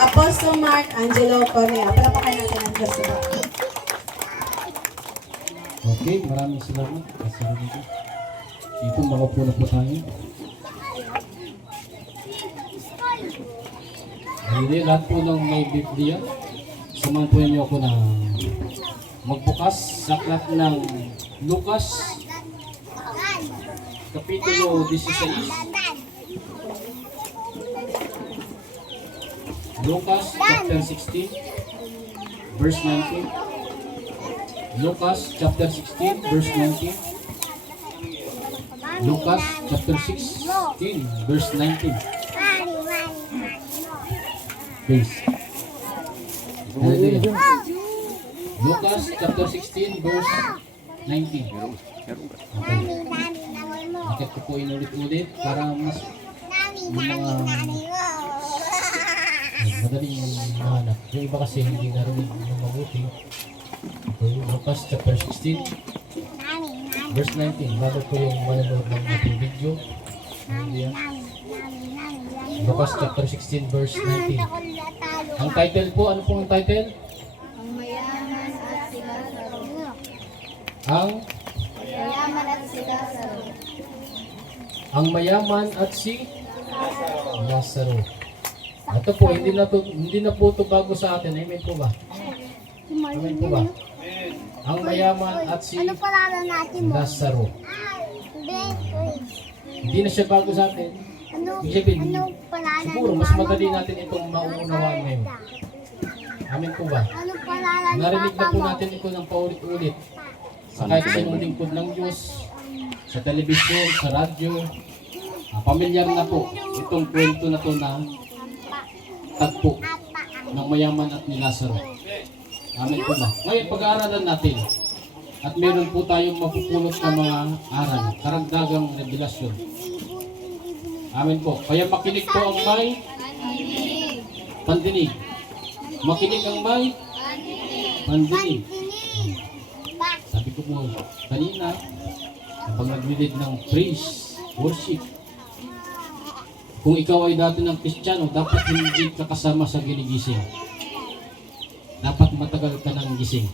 Apostle Mark Angelo Cornea. Palapakan natin ang Diyos na. Okay, maraming salamat. Dito, makapo na po tayo. Hindi, lahat po ng may Biblia, samahan po niyo ako na magbukas sa aklat ng Lucas, Kapitulo 16. Lucas chapter 16, verse 19. Lucas chapter 16, verse 19. Lucas chapter 16, verse 19. Please. Hallelujah. Lucas chapter 16, verse 19. Okay. Bakit ko po inulit-ulit para mas madaling mahanap. Yung iba kasi hindi narinig ng mabuti. Okay. Lucas chapter 16, verse 19. Bago po yung manonood ng ating video. Hallelujah. Lucas chapter 16, verse 19. Ang title po, ano po ang title? Ang mayaman at si Lazaro. Ang Mayaman at si Lazaro. mayaman at si Lazaro. Ito po, hindi na po ito bago sa atin. Amen po ba? Amen po ba? Ang mayaman at si Ano palaran natin mo? Lazaro. Hindi na siya bago sa atin. Ano palaran Siguro, mas madali natin itong mauunawaan ngayon. Amen po ba? Ano palaran Narinig na po natin ito ng paulit-ulit. Sa kahit sa lingkod ng Diyos, sa telebisyon, sa radyo. Pamilyar na po itong kwento na to na tagpo ng mayaman at ni Lazaro. Amen po ba? Ngayon, pag-aaralan natin. At meron po tayong mapupulot na mga aral, karagdagang revelasyon. Amen po. Kaya makinig po ang may pandinig. Makinig ang may pandinig. Sabi ko po kanina, kapag nag-lead ng praise, worship, kung ikaw ay dati ng Kristiyano, dapat hindi ka kasama sa ginigising. Dapat matagal ka ng gising.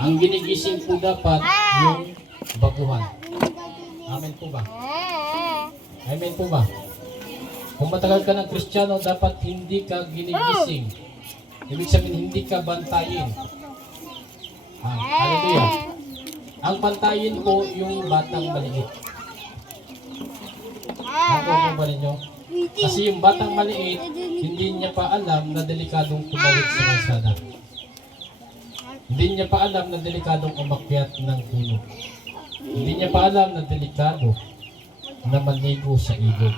Ang ginigising po dapat yung baguhan. Amen po ba? Amen po ba? Kung matagal ka ng Kristiyano, dapat hindi ka ginigising. Ibig sabihin, hindi ka bantayin. Hallelujah. Ang bantayin po yung batang maliit. Ako po ba ninyo? Kasi yung batang maliit, hindi niya pa alam na delikadong tumawid sa kalsada. Hindi niya pa alam na delikadong umakyat ng puno. Hindi niya pa alam na delikado na maligo sa ilog.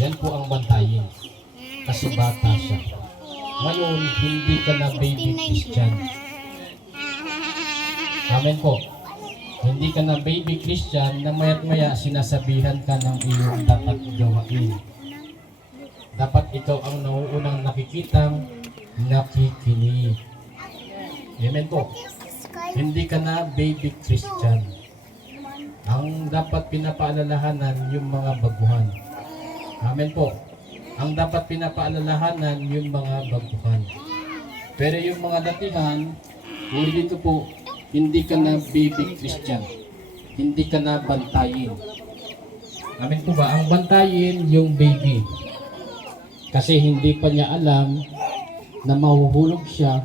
Yan po ang bantayin. Kasi bata siya. Ngayon, hindi ka na baby Christian. Amen po. Hindi ka na baby Christian na maya't maya sinasabihan ka ng iyong dapat gawain. Dapat ikaw ang nauunang nakikitang nakikinig. Amen po. Hindi ka na baby Christian. Ang dapat pinapaalalahanan yung mga baguhan. Amen po. Ang dapat pinapaalalahanan yung mga baguhan. Pero yung mga datihan, dito po, hindi ka na baby Christian. Hindi ka na bantayin. Amen po ba? Ang bantayin yung baby. Kasi hindi pa niya alam na mahuhulog siya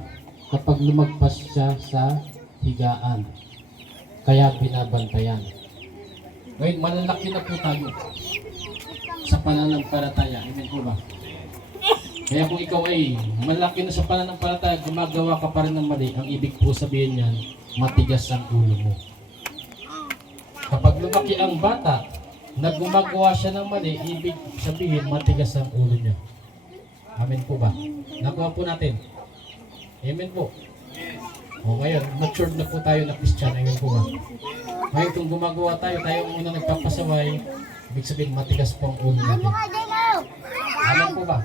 kapag lumagpas siya sa higaan. Kaya binabantayan. Ngayon, malalaki na po tayo sa pananampalataya. Amen po ba? Kaya kung ikaw ay malaki na sa pananampalataya, gumagawa ka pa rin ng mali, ang ibig po sabihin niyan, matigas ang ulo mo. Kapag lumaki ang bata, na gumagawa siya ng mali, ibig sabihin, matigas ang ulo niya. Amen po ba? Nakuha po natin. Amen po. O ngayon, matured na po tayo na Christian. Amen po ba? Ngayon, kung gumagawa tayo, tayo ang unang nagpapasaway, ibig sabihin, matigas po ang ulo natin. Amen po ba?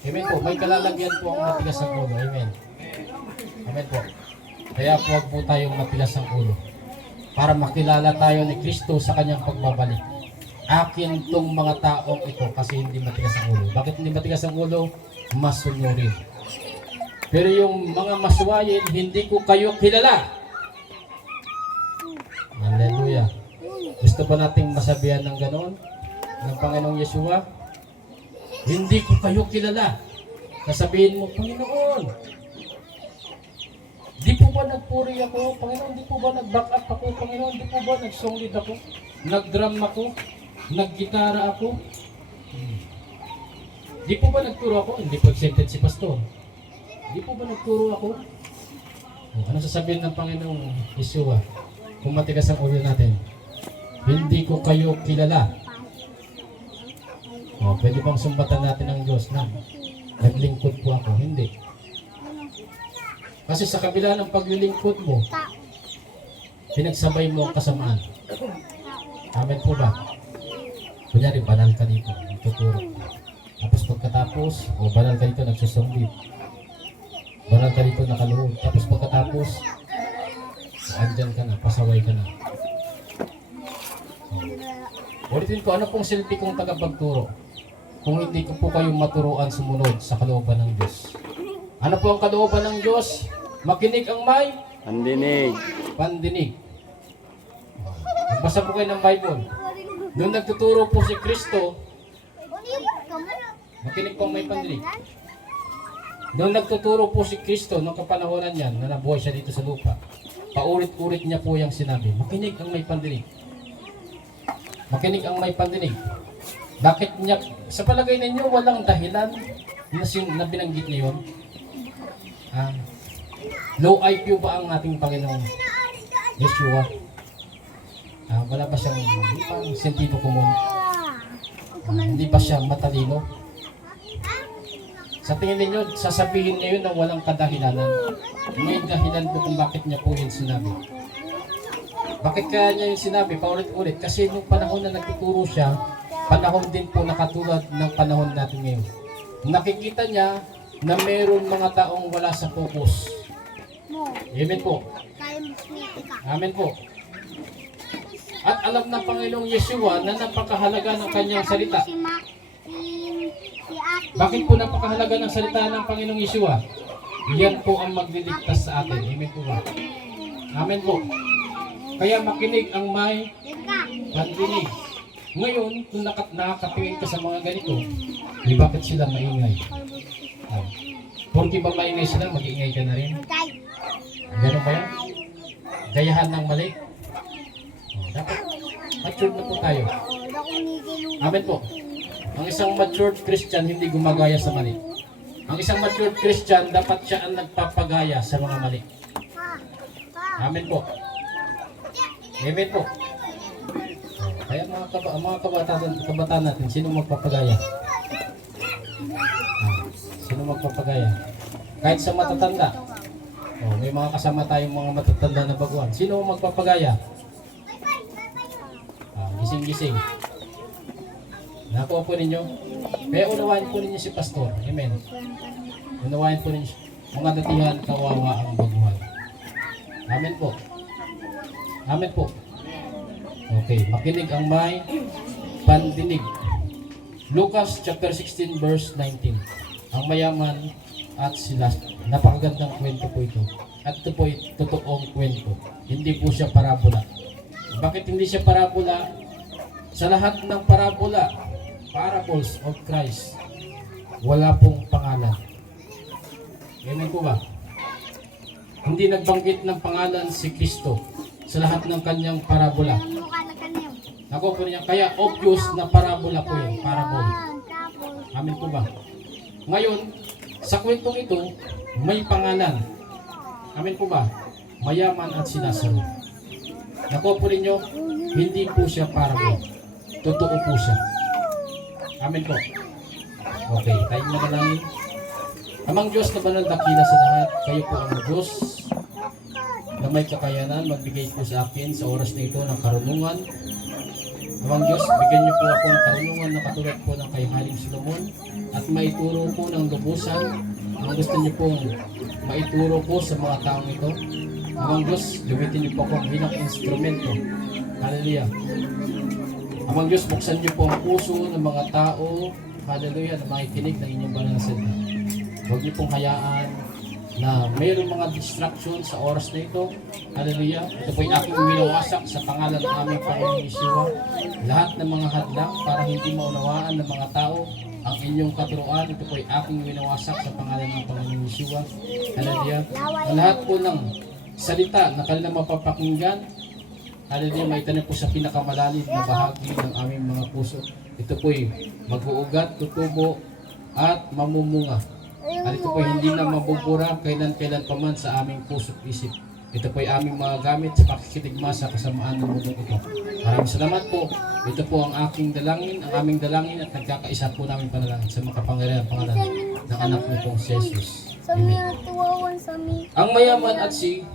Amen po. May kalalagyan po ang matigas ang ulo. Amen. Amen po. Kaya po huwag po tayong matigas ang ulo. Para makilala tayo ni Kristo sa kanyang pagbabalik. akin tong mga taong ito kasi hindi matigas ang ulo. Bakit hindi matigas ang ulo? Masunurin. Pero yung mga maswayin, hindi ko kayo kilala. Hallelujah. Gusto ba nating masabihan ng ganoon? Ng Panginoong Yeshua? Hindi ko kayo kilala. Sasabihin mo, Panginoon, di po ba nagpuri ako? Panginoon, di po ba nag-back up ako? Panginoon, di po ba nag-song lead ako? Nag-drum ako? Nag-gitara ako? Di po ba nagturo ako? Hindi po exempted si Pastor. Di po ba nagturo ako? Ano sasabihin ng Panginoong Yeshua? Kung matigas ang ulo natin, hindi ko kayo kilala. Pwede bang sumbatan natin ang Diyos na naglingkod po ako? Hindi. Kasi sa kabila ng paglilingkod mo, pinagsabay mo ang kasamaan. Amen po ba? Kunyari, banal ka dito, nagtuturo. Tapos pagkatapos, banal ka dito, nagsusunggit. Banal ka dito, nakaluhod. Tapos pagkatapos, andyan ka na, pasaway ka na. Ulitin ko, ano pong silbi kong tagapagturo? Kung hindi ko po kayong maturuan sumunod sa kalooban ng Diyos. Ano po ang kalooban ng Diyos? Makinig ang may Pandinig. pandinig. Magbasa po kayo ng Bible. Noong nagtuturo po si Kristo, makinig po ang may pandinig. Noong nagtuturo po si Kristo, noong kapanahonan niya, na nabuhay siya dito sa lupa, paulit-ulit niya po yung sinabi, makinig ang may pandinig. Makinig ang may pandinig. Bakit niya, sa palagay ninyo, walang dahilan na binanggit niya yun? Low IQ ba ang ating Panginoong Yeshua? Wala ba siyang sentido komon? Hindi ba siya matalino? Sa tingin ninyo, sasabihin niya yun na walang kadahilanan. May dahilan po kung bakit niya po yun sinabi. Bakit kaya niya yung sinabi paulit-ulit? Kasi nung panahon na nagtuturo siya, panahon din po nakatulad ng panahon natin ngayon. Nakikita niya na mayroon mga taong wala sa focus. Amen po. Amen po. At alam ng Panginoong Yeshua na napakahalaga ng kanyang salita. Bakit po napakahalaga ng salita ng Panginoong Yeshua? Yan po ang magliligtas sa atin. Amen po ba? Amen po. Kaya makinig ang may pandinig. Ngayon, kung nakakatingin ka sa mga ganito, bakit sila maingay? Porque ba maingay sila, mag-iingay ka na rin? Ganun ba yan? Gayahan ng mali? Dapat matured na po tayo. Amen po. Ang isang matured Christian hindi gumagaya sa mali. Ang isang matured Christian dapat siya ang nagpapagaya sa mga mali. Amen po. Amen po. Kaya mga kabataan natin, sino magpapagaya? Sino magpapagaya? Kahit sa matatanda. May mga kasama tayong mga matatanda na baguhan. Sino magpapagaya? Gising-gising. Nakuha po ninyo. Kaya unawain po ninyo si Pastor. Amen. Unawain po ninyo. Mga datihan, kawawa ang baguhan. Amen po. Amen po. Okay, makinig ang may pandinig. Lucas chapter 16 verse 19. Ang mayaman at sila. Napakagandang kwento po ito. At ito po ay totoong kwento. Hindi po siya parabola. Bakit hindi siya parabola? Sa lahat ng parabola, parables of Christ, wala pong pangalan. Amen po ba? Hindi nagbanggit ng pangalan si Kristo sa lahat ng kanyang parabola. Ako po niya, kaya obvious na parabola po yun, parable. Amen po ba? Ngayon, sa kwentong ito, may pangalan. Amen po ba? Mayaman at si Lazaro. Nakuha po ninyo, hindi po siya parable. Totoo po siya. Amen po. Okay, tayo manalangin. Amang Diyos na banal dakila sa lahat, kayo po ang Diyos na may kakayanan, magbigay po sa akin sa oras na ito ng karunungan. Amang Diyos, bigyan niyo po ako ng karunungan na katulad po ng kay Haring Solomon at maituro po ng lubusan ang gusto niyo pong maituro po sa mga taong ito. Amang Diyos, gamitin niyo po ako bilang instrumento. Hallelujah. Amang Diyos, buksan niyo po ang puso ng mga tao, hallelujah, na makikinig ng inyong banal na salita. Huwag niyo pong hayaan na mayroong mga distraction sa oras na ito. Hallelujah. Ito po yung aking winawasak sa pangalan ng aming Panginoong Yeshua. Lahat ng mga hadlang para hindi maunawaan ng mga tao ang inyong katuruan, ito po ay aking winawasak sa pangalan ng Panginoong Yeshua. Hallelujah. Ang lahat po ng salita na kanilang mapapakinggan, hallelujah, may tanim po sa pinakamalalim na bahagi ng aming mga puso. Ito po ay mag-uugat, tutubo, at mamumunga. At ito po ay hindi na mabubura kailan-kailan pa man sa aming puso at isip. Ito po ay aming mga gamit sa pakikitigma sa kasamaan ng mundo ito. Maraming salamat po. Ito po ang aking dalangin, ang aming dalangin at nagkakaisa po namin panalangin sa makapangyarihan pangalan ng anak niyo pong si Jesus. Amen. Ang mayaman at si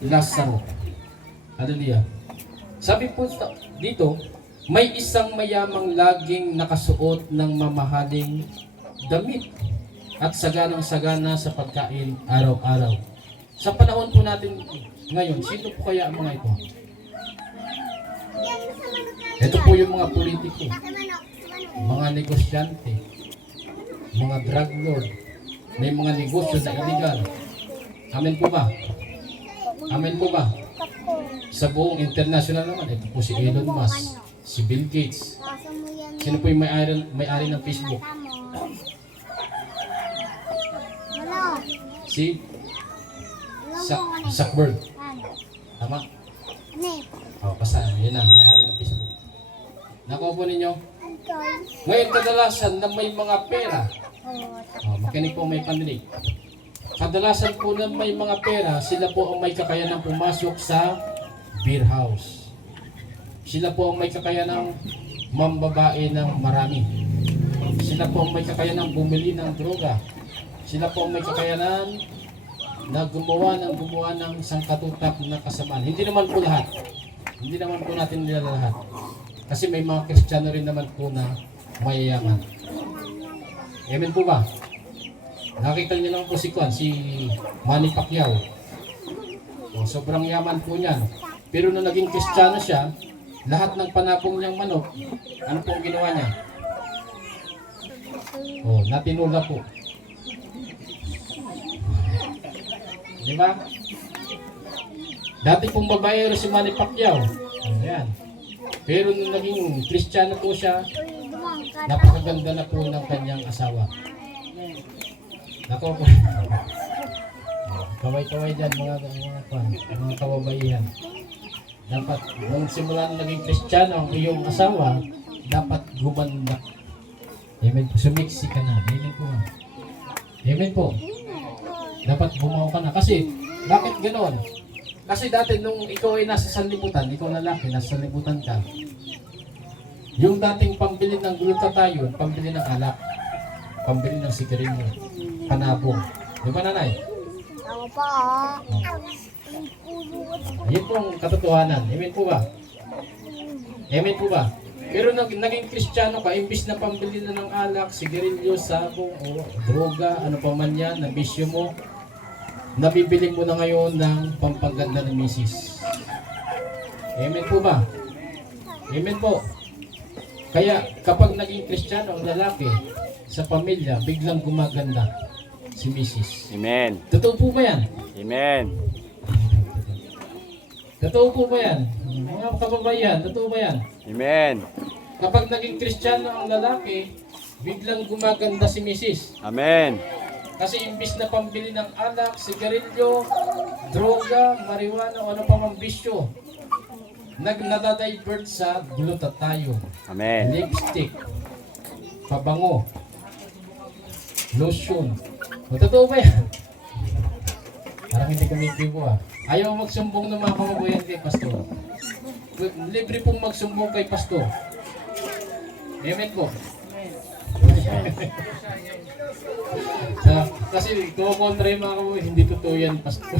Lazaro. Hallelujah. Sabi po dito, may isang mayamang laging nakasuot ng mamahaling damit at saganang-sagana sa pagkain araw-araw. Sa panahon po natin ngayon, sino po kaya ang mga ito? Ito po yung mga politiko, mga negosyante, mga drug lord, may mga negosyo na illegal. Amen po ba? Amen po ba? Sa buong international naman, ito po si Elon Musk, si Bill Gates. Sino po yung may-ari ng Facebook? Si Zuckerberg. Tama? O, basta, yun na, may-ari ng Facebook. Nakuha po ninyo? Ngayon kadalasan na may mga pera. Makinig po may pandinig. Kadalasan po na may mga pera, sila po ang may kakayanang pumasok sa beer house. Sila po ang may kakayanang mambabae ng marami. Sila po ang may kakayanang bumili ng droga. Sila po ang may kakayanan na gumawa ng sangkatutak na kasamaan. Hindi naman po lahat. Hindi naman po natin nila lahat. Kasi may mga Kristiyano rin naman po na mayayaman. Amen po ba? Nakita niyo lang po si Manny Pacquiao. Sobrang yaman po niyan. Pero nung naging Kristiyano siya, lahat ng panapong niyang manok, ano pong ginawa niya? Natinula po. Di ba? Dati pong babaero si Manny Pacquiao. Ayan. Pero nung naging Kristiyano po siya, napakaganda na po ng kanyang asawa. Nako po. Kaway-kaway dyan mga kababaihan. Dapat, nung simula na naging Kristiyano ang iyong asawa, dapat gumanda. Amen po. Sumiksi ka na. Amen po. Amen po. Dapat bumaw ka na. Kasi, bakit ganoon? Kasi dati nung ikaw ay nasa sanlibutan, ikaw lalaki, nasa sanlibutan ka, yung dating pambili ng glutathione, pambili ng alak, pambili ng sigarilyo, panabong. Di ba nanay? Ako pa. Yan po ang katotohanan. Amen po ba? Amen po ba? Pero naging Kristiyano ka, imbis na pambili na ng alak, sigarilyo, sabong, o droga, ano pa man yan, na bisyo mo, nabibili mo na ngayon ng pampaganda ng misis. Amen po ba? Amen po. Kaya kapag naging Kristiyano ang lalaki sa pamilya, biglang gumaganda si misis. Amen. Totoo po ba yan? Amen. Totoo po ba yan? Mga kababayan, totoo ba yan? Amen. Kapag naging Kristiyano ang lalaki, biglang gumaganda si misis. Amen. Kasi imbis na pambili ng alak, sigarilyo, droga, marijuana o ano pa mang bisyo, nadadivert sa glutathione, Amen. lipstick, pabango, lotion. O, totoo ba yan? Parang hindi kumikibo ah. Ayaw magsumbong ng mga kababayan kay Pastor. Libre pong magsumbong kay Pastor. Amen po. Kasi kumontra yung mga kababayan, hindi totoo yan, Pastor.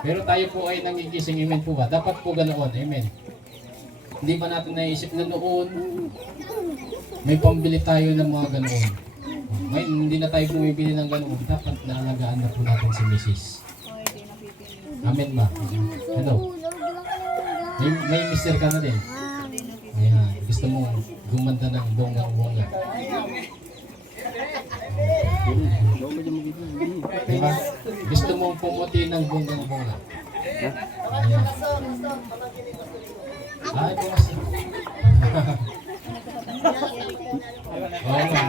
Pero tayo po ay nangigising, amen po ba? Dapat po ganoon, amen. Hindi ba natin naisip na noon, may pambili tayo ng mga ganoon. Ngayon, hindi na tayo bumibili ng ganoon. Dapat naalagaan na po natin si Mrs. Amen ba? Hello? May mister ka na din. Gusto mo gumanda ng bonggang-bongga. Diba? Gusto mong pumuti ng bonggang-bongga. Ayan. Ay, bukas. Oo nga.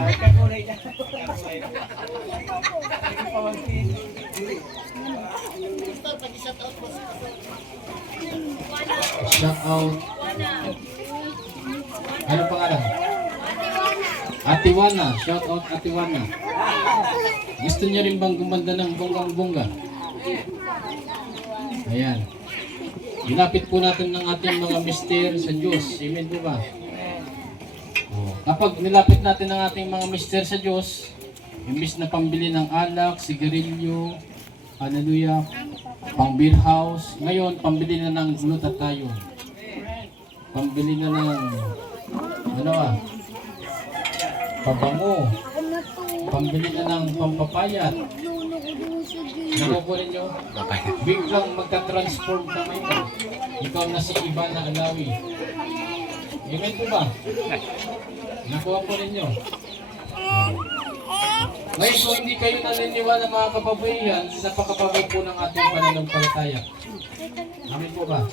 Shout out. Ano pangalan? Atiwana. Shout out Atiwana. Gusto niyo rin bang gumanda ng bonggang-bongga? Ayan. Ilapit po natin ng ating mga mister sa Diyos. Amen po ba? Kapag nilapit natin ang ating mga mister sa Diyos, imbis na pambili ng alak, sigarilyo, hallelujah, pang beer house, ngayon pambili na ng glutathione. Pambili na ng pabango. Pambili na ng pampapayat. Nakukunin nyo? Biglang magka-transform na ngayon. Ikaw na si Iba na Alawi. Amen po ba? Nakuha po ninyo. Ngayon kung hindi kayo naniniwala mga kababayan, napakabagay po ng ating pananampalataya. Amen po ba?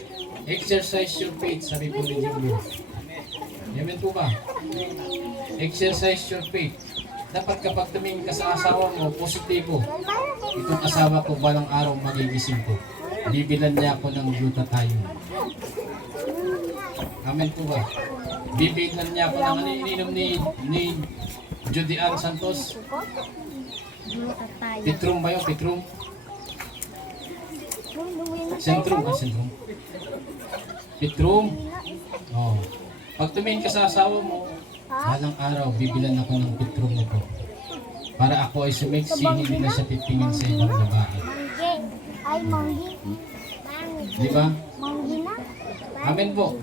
Exercise your faith, sabi po ni Jimmy. Amen po ba? Exercise your faith. Dapat kapag tumingin ka sa asawa mo, positibo. Itong asawa ko balang araw magigising ko. Bibilan niya ako ng glutathione. Amen po ba? Bibilan niya ako ng ininom ni Judy Ann Santos. Petrum ba yun? Petrum? Sentrum. Sentrum. Petrum. Oh. Pag tumingin ka sa asawa mo, balang araw, bibilan ako ng Petrum mo po. Para ako ay sumiksi, hindi na siya titingin sa ibang babae. Ay, manggi. Di ba? Manggi na. Amen po.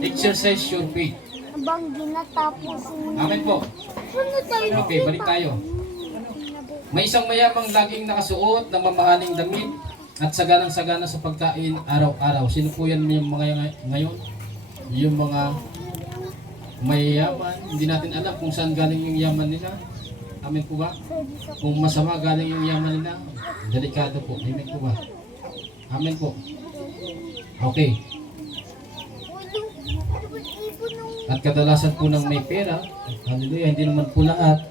Exercise your faith. Banggi na tapos. Amen po. Sunod tayo. Okay, balik tayo. May isang mayamang laging nakasuot ng mamahaling damit at saganang-sagana sa pagkain araw-araw. Sino po yan yung mga ngayon? Yung mga mayayaman. Hindi natin alam kung saan galing yung yaman nila. Amen po ba? Kung masama galing yung yaman nila, delikado po. Amen po ba? Amen po. Okay. At kadalasan po ng may pera, hallelujah, hindi naman po lahat,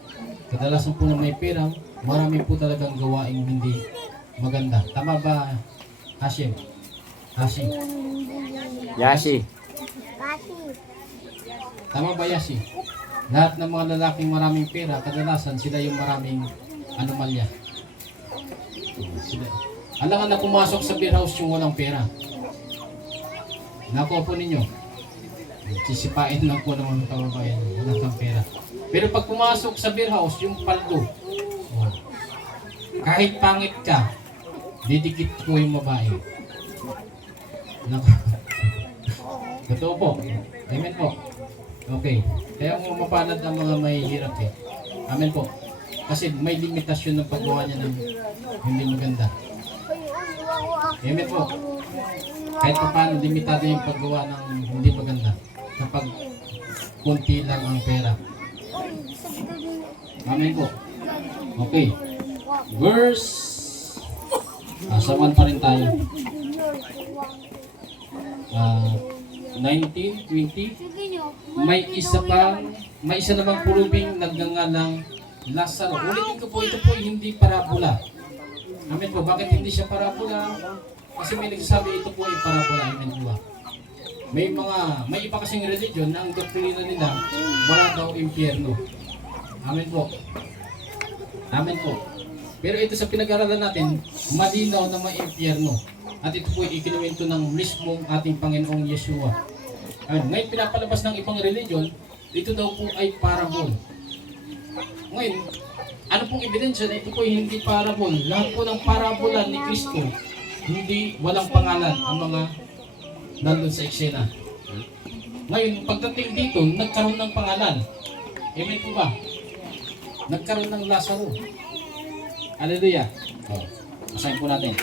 kadalasan po ng may pera, marami po talagang gawaing hindi maganda. Tama ba, Hashim? Hashim? Yashi. Tama ba, Yashi? Lahat ng mga lalaking maraming pera, kadalasan sila yung maraming anomalya. Sila. Alangan na pumasok sa beer house yung walang pera. Nakuha po ninyo. Sisipain lang po ng mga kababayan. Walang kang pera. Pero pag pumasok sa beer house, yung paldo, kahit pangit ka, didikit ko yung babae. Totoo po. Amen po. Okay. Kaya mo mapalad ang mga mahihirap eh. Amen po. Kasi may limitasyon ng paggawa niya ng hindi maganda. Amen po. Kahit pa paano, limitado yung paggawa ng hindi maganda. Kapag kunti lang ang pera. Amen po. Okay. Verse. Sa 1 pa rin tayo. 19, 20. May isa namang pulubing nagngangalang Lazaro. Ulitin ko po, ito po hindi parabola. Amen po. Bakit hindi siya parabola? Kasi may nagsasabi ito po ay parabola. Amen po. May iba kasing religion na ang doktrina nila wala daw impyerno. Amen po. Amen po. Pero ito sa pinag-aralan natin, malinaw na may impyerno. At ito po ay ikinuwento ng mismong ating Panginoong Yeshua. Ngayon pinapalabas ng ibang religion, ito daw po ay parabol. Ngayon, ano pong ebidensya na ito po ay hindi parabol? Lahat po ng parabola ni Kristo, hindi walang pangalan ang mga nandun sa eksena. Ngayon, pagdating dito, nagkaroon ng pangalan. Amen po ba? Nagkaroon ng Lazaro. Hallelujah. Basahin po natin.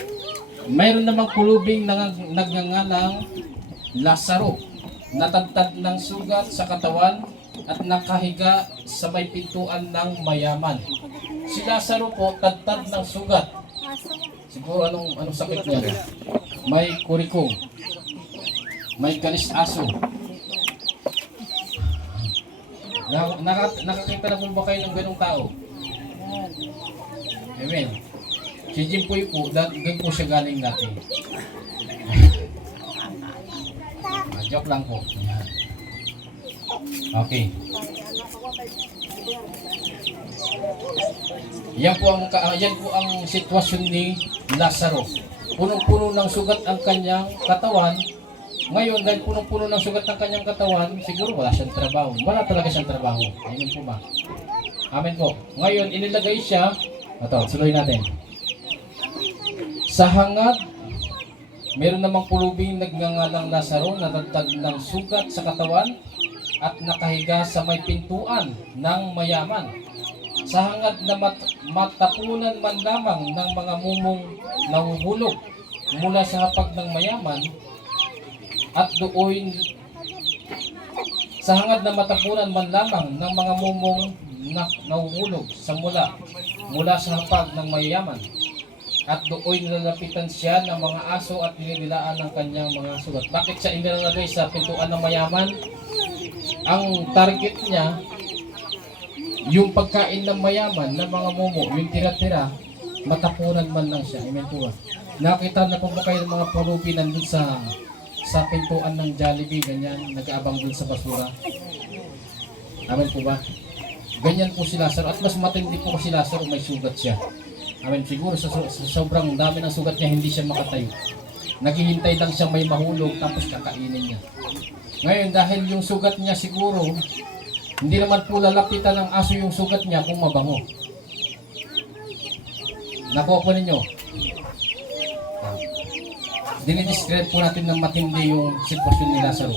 Mayroon namang pulubing nagngangalang Lazaro natagtad ng sugat sa katawan at nakahiga sa may pintuan ng mayaman. Si Lazaro po, tagtad ng sugat. Siguro anong sakit niya? May kurikong, may galis-aso. Nakakita na po ba kayo ng ganong tao? Amen. Si Jimpoy po, ganyan po siya galing natin. Joke lang po. Okay. Yan po ang sitwasyon ni Lazaro. Punong-puno ng sugat ang kanyang katawan. Ngayon, dahil punong-puno ng sugat ng kanyang katawan, siguro wala siyang trabaho. Wala talaga siyang trabaho. Amen po ba? Amen po. Ngayon, inilagay siya. Ito, suloy natin. Sa hangad, meron namang pulubing nagngangalang Lazaro na natagtad ng sugat sa katawan at nakahiga sa may pintuan ng mayaman. Sa hangad na matapunan man lamang ng mga mumong nahuhulog mula sa hapag ng mayaman at doon sa hangad na matapunan man lamang ng mga mumong nahuhulog mula sa hapag ng mayaman at doon nilalapitan siya ng mga aso at dinidilaan ng kanyang mga sugat. Bakit siya inilalagay sa pintuan ng mayaman? Ang target niya, yung pagkain ng mayaman, ng mga mumo, yung tira-tira, matapunan man lang siya. Amen po ba? Nakita na po ba kayo ng mga pulubi nandun sa pintuan ng Jollibee, ganyan, nag-aabang dun sa basura? Amen po ba? Ganyan po si Lazaro. At mas matindi po si Lazaro, may sugat siya. Amen, siguro sa sobrang dami ng sugat niya, hindi siya makatayo. Naghihintay lang siya may mahulog, tapos kakainin niya. Ngayon, dahil yung sugat niya siguro, hindi naman po lalapitan ng aso yung sugat niya kung mabango. Nakuha po ninyo. Dinidescribe po natin ng matindi yung sitwasyon ni Lazaro.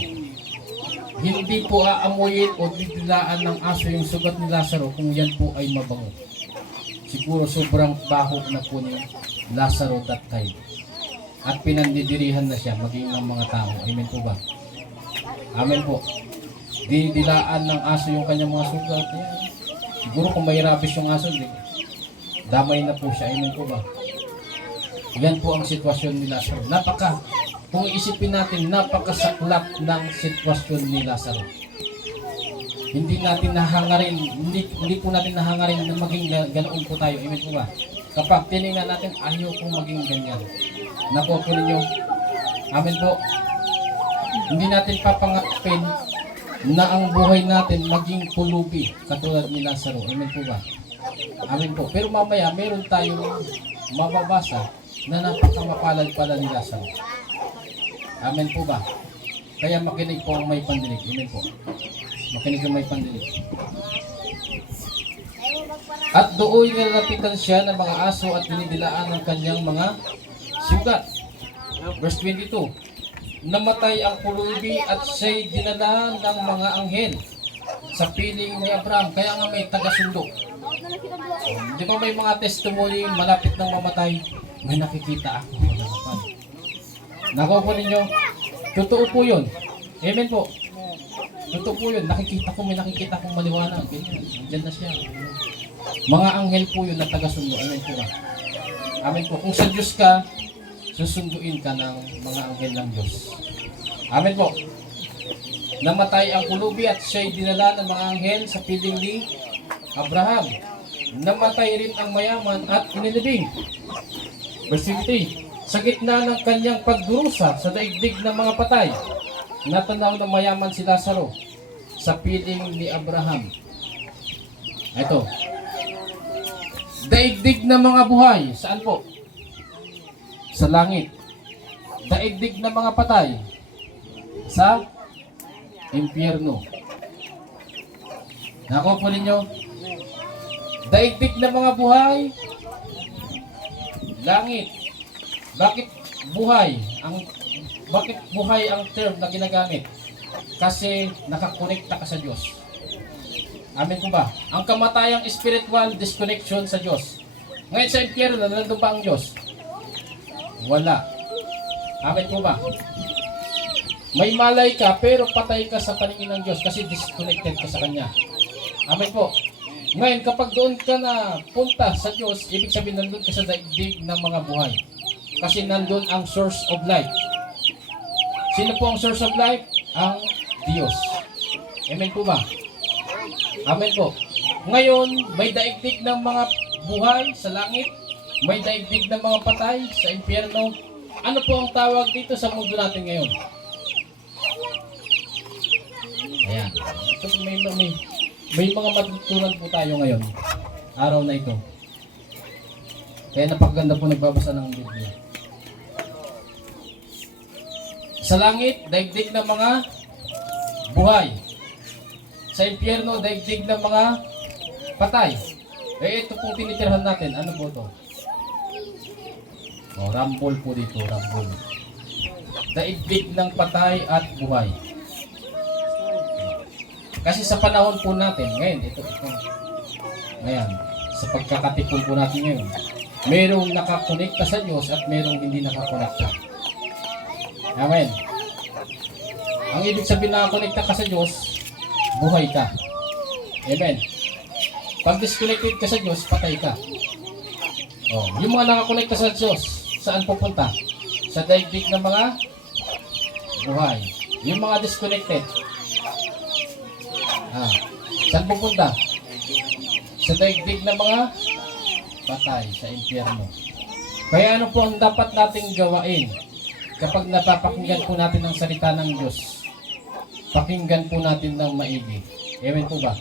Hindi po aamuyin o didilaan ng aso yung sugat ni Lazaro kung yan po ay mabango. Siguro sobrang baho na po ni Lazaro that time. At pinandidirihan na siya maging ng mga tao. Amen po ba? Amen po. Didilaan ng aso yung kanyang mga sugat. Siguro kung may rabies yung aso, damay na po siya. Amen po ba? Yan po ang sitwasyon ni Lazaro. Kung isipin natin, napakasaklap ng sitwasyon ni Lazaro. Hindi natin nahangarin, hindi po natin nahangarin na maging ganoon po tayo. Amen po ba? Kapag tinignan natin, ayaw kong maging ganyan. Nakuha po ninyo. Amen po. Hindi natin papangakapin na ang buhay natin maging pulubi katulad ni Lazaro. Amen po ba? Amen po. Pero mamaya, meron tayong mababasa na napakamapalad pala ni Lazaro. Amen po ba? Kaya makinig po ang may pandinig. Amen po. Makinig ang may pandinig. At doon nilalapitan siya ng mga aso at dinidilaan ng kanyang mga sugat. Verse 22. Namatay ang pulubi at siya'y dinala ng mga anghel sa piling ni Abraham. Kaya nga may taga-sundo. Di ba may mga testimony malapit ng mamatay? May nakikita ako. Nakuha po ninyo. Totoo po yun. Amen po. Totoo po yun. May nakikita kong maliwanag. Diyan na siya. Mga anghel po yun na taga-sundo. Amen po ba? Amen po. Kung sa Diyos ka, susunduin ka ng mga anghel ng Diyos. Amen po. Namatay ang pulubi at siya'y dinala ng mga anghel sa piling ni Abraham. Namatay rin ang mayaman at inilibing. Verse 3. Sa gitna ng kanyang pagdurusa sa daigdig ng mga patay, natanaw ng mayaman si Lazaro sa piling ni Abraham. Ito. Daigdig ng mga buhay. Saan po? Sa langit. Daigdig ng mga patay. Sa impyerno. Nakuha po ninyo? Daigdig ng mga buhay. Langit. Bakit buhay ang term na ginagamit? Kasi nakakonekta ka sa Diyos. Amen po ba? Ang kamatayang spiritual disconnection sa Diyos. Ngayon sa impyerno, nandun ba ang Diyos? Wala. Amen po ba? May malay ka pero patay ka sa paningin ng Diyos kasi disconnected ka sa Kanya. Amen po. Ngayon, kapag doon ka na punta sa Diyos, ibig sabihin nandun ka sa daigdig ng mga buhay. Kasi nandun ang source of life. Sino po ang source of life? Ang Diyos. Amen po ba? Amen po. Ngayon, may daigdig ng mga buhay sa langit, may daigdig ng mga patay sa impyerno. Ano po ang tawag dito sa mundo natin ngayon? Ayan. So, may mga matutunan po tayo ngayon, araw na ito. Kaya napakaganda po nagbabasa ng Biblia. Sa langit, daigdig ng mga buhay. Sa impyerno, daigdig ng mga patay. Ito pong tinitirhan natin. Ano po ito? Rambol po dito, rambol. Daigdig ng patay at buhay. Kasi sa panahon po natin, ngayon, ito. Ngayon, sa pagkakatipon po natin ngayon, merong nakakonekta sa Diyos at merong hindi nakakonekta. Amen. Ang ibig sabihin nakakonekta ka sa Diyos, buhay ka. Amen. Pag disconnected ka sa Diyos, patay ka. Yung mga nakakonekta sa Diyos, saan pupunta? Sa daigdig ng mga buhay. Yung mga disconnected, saan pupunta? Sa daigdig ng mga patay, sa impyerno. Kaya ano po ang dapat nating gawain kapag napapakinggan po natin ang salita ng Diyos? Pakinggan po natin ng maigi. Amen po ba?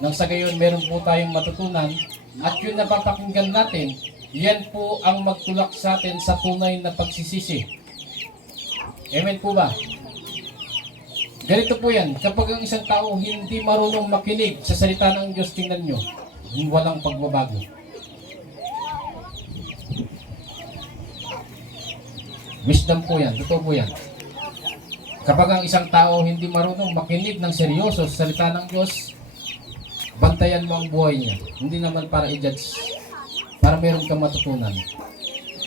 Nang sa gayon, meron po tayong matutunan at yun napapakinggan natin, yan po ang magtulak sa atin sa tunay na pagsisisi. Amen po ba? Ganito po yan, kapag ang isang tao hindi marunong makinig sa salita ng Diyos, tingnan nyo, walang pagbabago. Wisdom po yan, totoo po yan. Kapag ang isang tao hindi marunong makinig ng seryoso sa salita ng Diyos, bantayan mo ang buhay niya. Hindi naman para i-judge, para meron kang matutunan.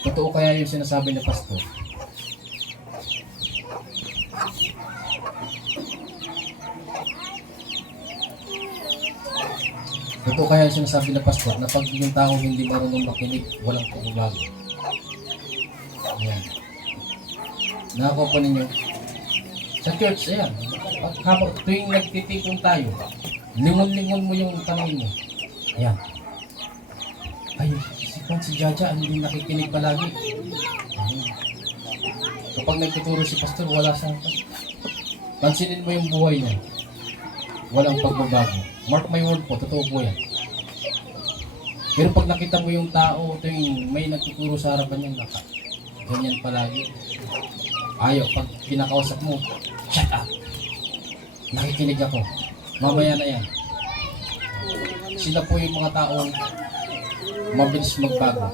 Totoo kaya yung sinasabi ni Pastor. Totoo kaya yung sinasabi ni Pastor na pag yung tao hindi marunong makinig, walang pagbabago. Ayan. Nakakuha po ninyo. Sa church, ayan. Habang tuwing nagtitipon tayo, lingon-lingon mo yung tanongin mo. Ayan. Ay, si Jaja, hindi nakikinig palagi. Ayan. Kapag nagtuturo si Pastor, wala sa akin. Pansinin mo yung buhay niya. Walang pagbabago. Mark my word po, totoo po yan. Pero pag nakita mo yung tao, ito yung may nagtuturo sa harapan niya, ganyan palagi. Ayaw, pag pinakausap mo, shut up. Nakikinig ako. Mamaya na yan. Sila po yung mga taong mabilis magbago.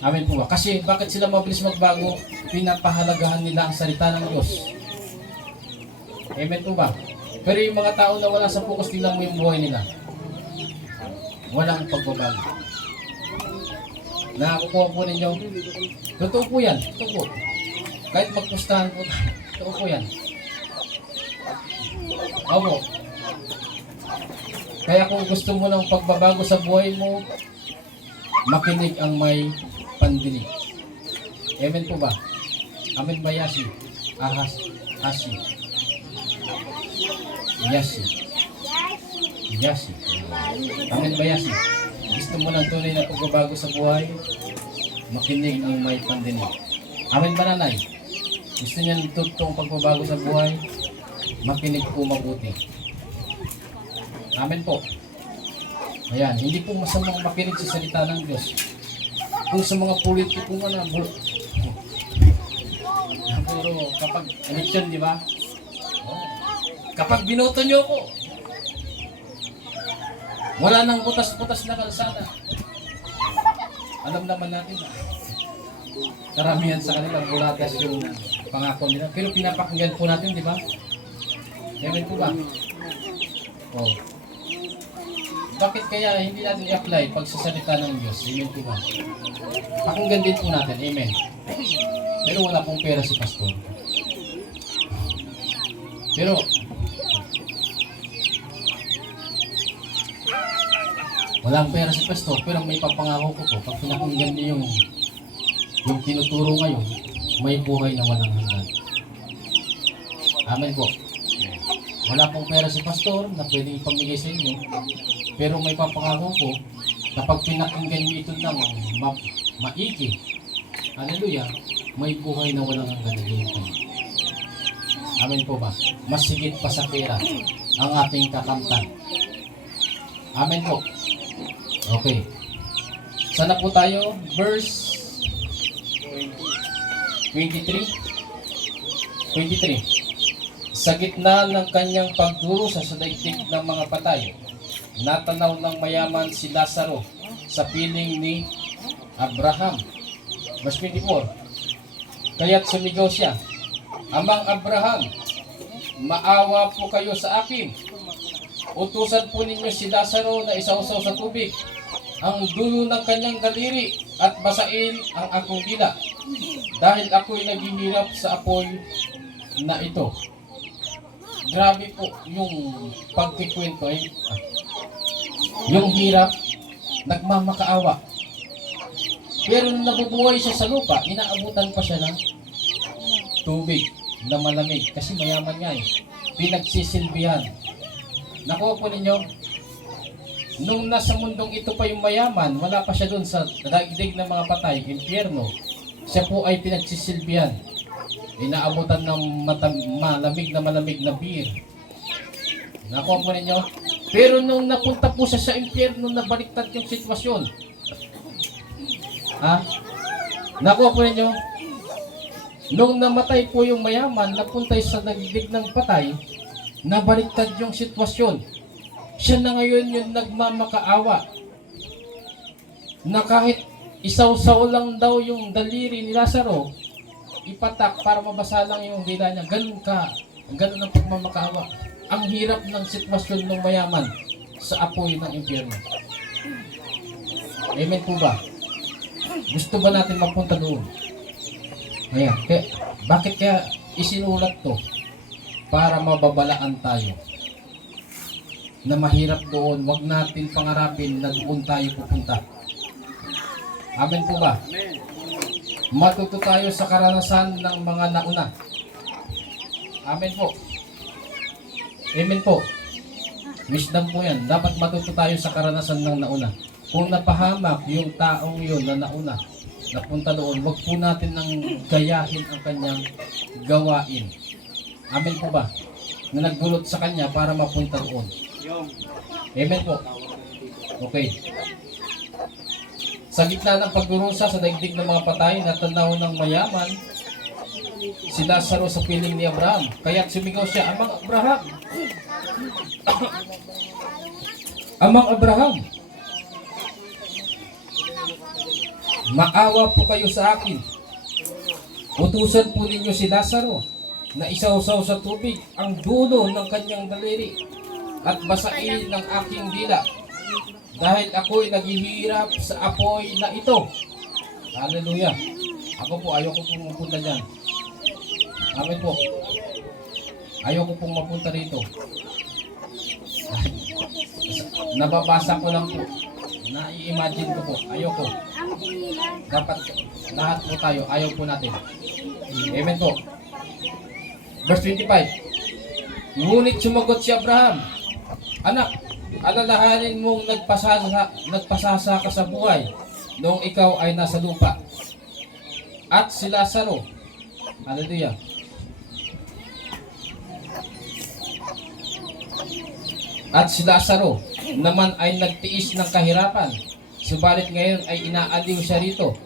Amen po ba? Kasi bakit sila mabilis magbago? Pinapahalagahan nila ang salita ng Diyos. Amen po ba? Pero yung mga tao na wala sa focus, tingnan mo yung buhay nila. Walang pagbabago. Nakakukuha po ninyo. Totoo po yan. Totoo po. Kahit magpustahan po. Totoo po yan. Opo. Kaya kung gusto mo ng pagbabago sa buhay mo, makinig ang may pandinig. Amen po ba? Amen ba, Yasi? Asi. Yasi. Amen ba, Yasi? Gusto mo ng tunay na pagbabago sa buhay, makinig ang may pandinig. Amen ba, Nanay? Gusto niya ng totoong pagbabago sa buhay, makinig po mabuti. Amen po. Ayan, hindi po masamang makinig sa salita ng Diyos. Kung sa mga politiko mo na puro kapag election, di ba? Kapag binoto nyo ko, wala nang butas-butas na kalsada. Alam naman natin na karamihan sa kanila bulagas yung pangako nila. Pero pinapakinggan po natin, di ba? Amen po ba? Oh. Bakit kaya hindi natin i-apply pagsasalita ng Diyos? Amen po ba? Pakinggan din po natin. Amen. Pero wala pong pera si Pastor. Pero, walang pera si pastor, pero may papangako ko po, pag pinakinggan niyo yung tinuturo ngayon, may buhay na walang hanggan. Amen po. Wala pong pera si pastor na pwedeng ipamigay sa inyo, pero may papangako ko, kapag pinakinggan niyo ito ng maigi, hallelujah, may buhay na walang hanggan. Amen po ba? Mas higit pa sa pera ang ating kakamtan. Amen po. Okay. Sana po tayo, verse 23. Sa gitna ng kanyang pagdurusa sa daigdig ng mga patay, natanaw ng mayaman si Lazaro sa piling ni Abraham. Verse 24. Kaya't sumigaw siya, Amang Abraham, maawa po kayo sa akin. Utusan po ninyo si Lazaro na isawsaw sa tubig ang dulo ng kanyang daliri at basain ang akong dila, dahil ako'y naghihirap sa apoy na ito. Grabe po yung pagkikwento ay yung hirap, nagmamakaawa. Pero nung nabubuhay siya sa lupa, inaabutan pa siya ng tubig na malamig kasi mayaman nga eh. Pinagsisilbihan. Nakuha po ninyo, nung nasa mundong ito pa yung mayaman, wala pa siya dun sa daigdig ng mga patay, impyerno, siya po ay pinagsisilbihan. Inaabutan ng malamig na beer. Nakuha po ninyo? Pero nung napunta po siya sa impyerno, nabaliktad yung sitwasyon. Ha? Nakuha po ninyo? Nung namatay po yung mayaman, napunta sa daigdig ng patay, nabaliktad yung sitwasyon. Siya na ngayon yung nagmamakaawa. Na kahit isawsaw lang daw yung daliri ni Lazaro, ipatak para mabasa lang yung dila niya. Ganun ang pagmamakaawa. Ang hirap ng sitwasyon ng mayaman sa apoy ng impyerno. Amen po ba? Gusto ba natin mapunta doon? Ayan. Bakit kaya isinulat to? Para mababalaan tayo. Na mahirap doon, wag natin pangarapin na doon tayo pupunta. Amen po ba? Matuto tayo sa karanasan ng mga nauna. Amen po. Amen po. Wisdom po yan. Dapat matuto tayo sa karanasan ng nauna. Kung napahamak yung taong yun na nauna, napunta doon, wag po natin nang gayahin ang kanyang gawain. Amen po ba? Na nagdulot sa kanya para mapunta doon. Amen po. Okay. Sa gitna ng pagdurusa sa daigdig ng mga patay, natanaw ng mayaman si Lazaro sa piling ni Abraham. Kaya't sumigaw siya, Amang Abraham! Amang Abraham! Maawa po kayo sa akin. Utusan po ninyo si Lazaro na isawsaw sa tubig ang dulo ng kanyang daliri at basain ng aking dila, dahil ako'y naghihirap sa apoy na ito. Hallelujah. Ako po, ayoko pong mapunta dyan. Amen po. Ayoko pong mapunta rito. Nababasa ko lang po. Na-imagine ko po. Ayoko. Dapat lahat po tayo, ayaw po natin. Amen po. Verse 25. Ngunit sumagot si Abraham, Anak, alalahanin mong nagpasasa ka sa buhay noong ikaw ay nasa lupa. At si Lazaro, hallelujah, at si Lazaro naman ay nagtiis ng kahirapan, subalit ngayon ay inaaliw siya rito,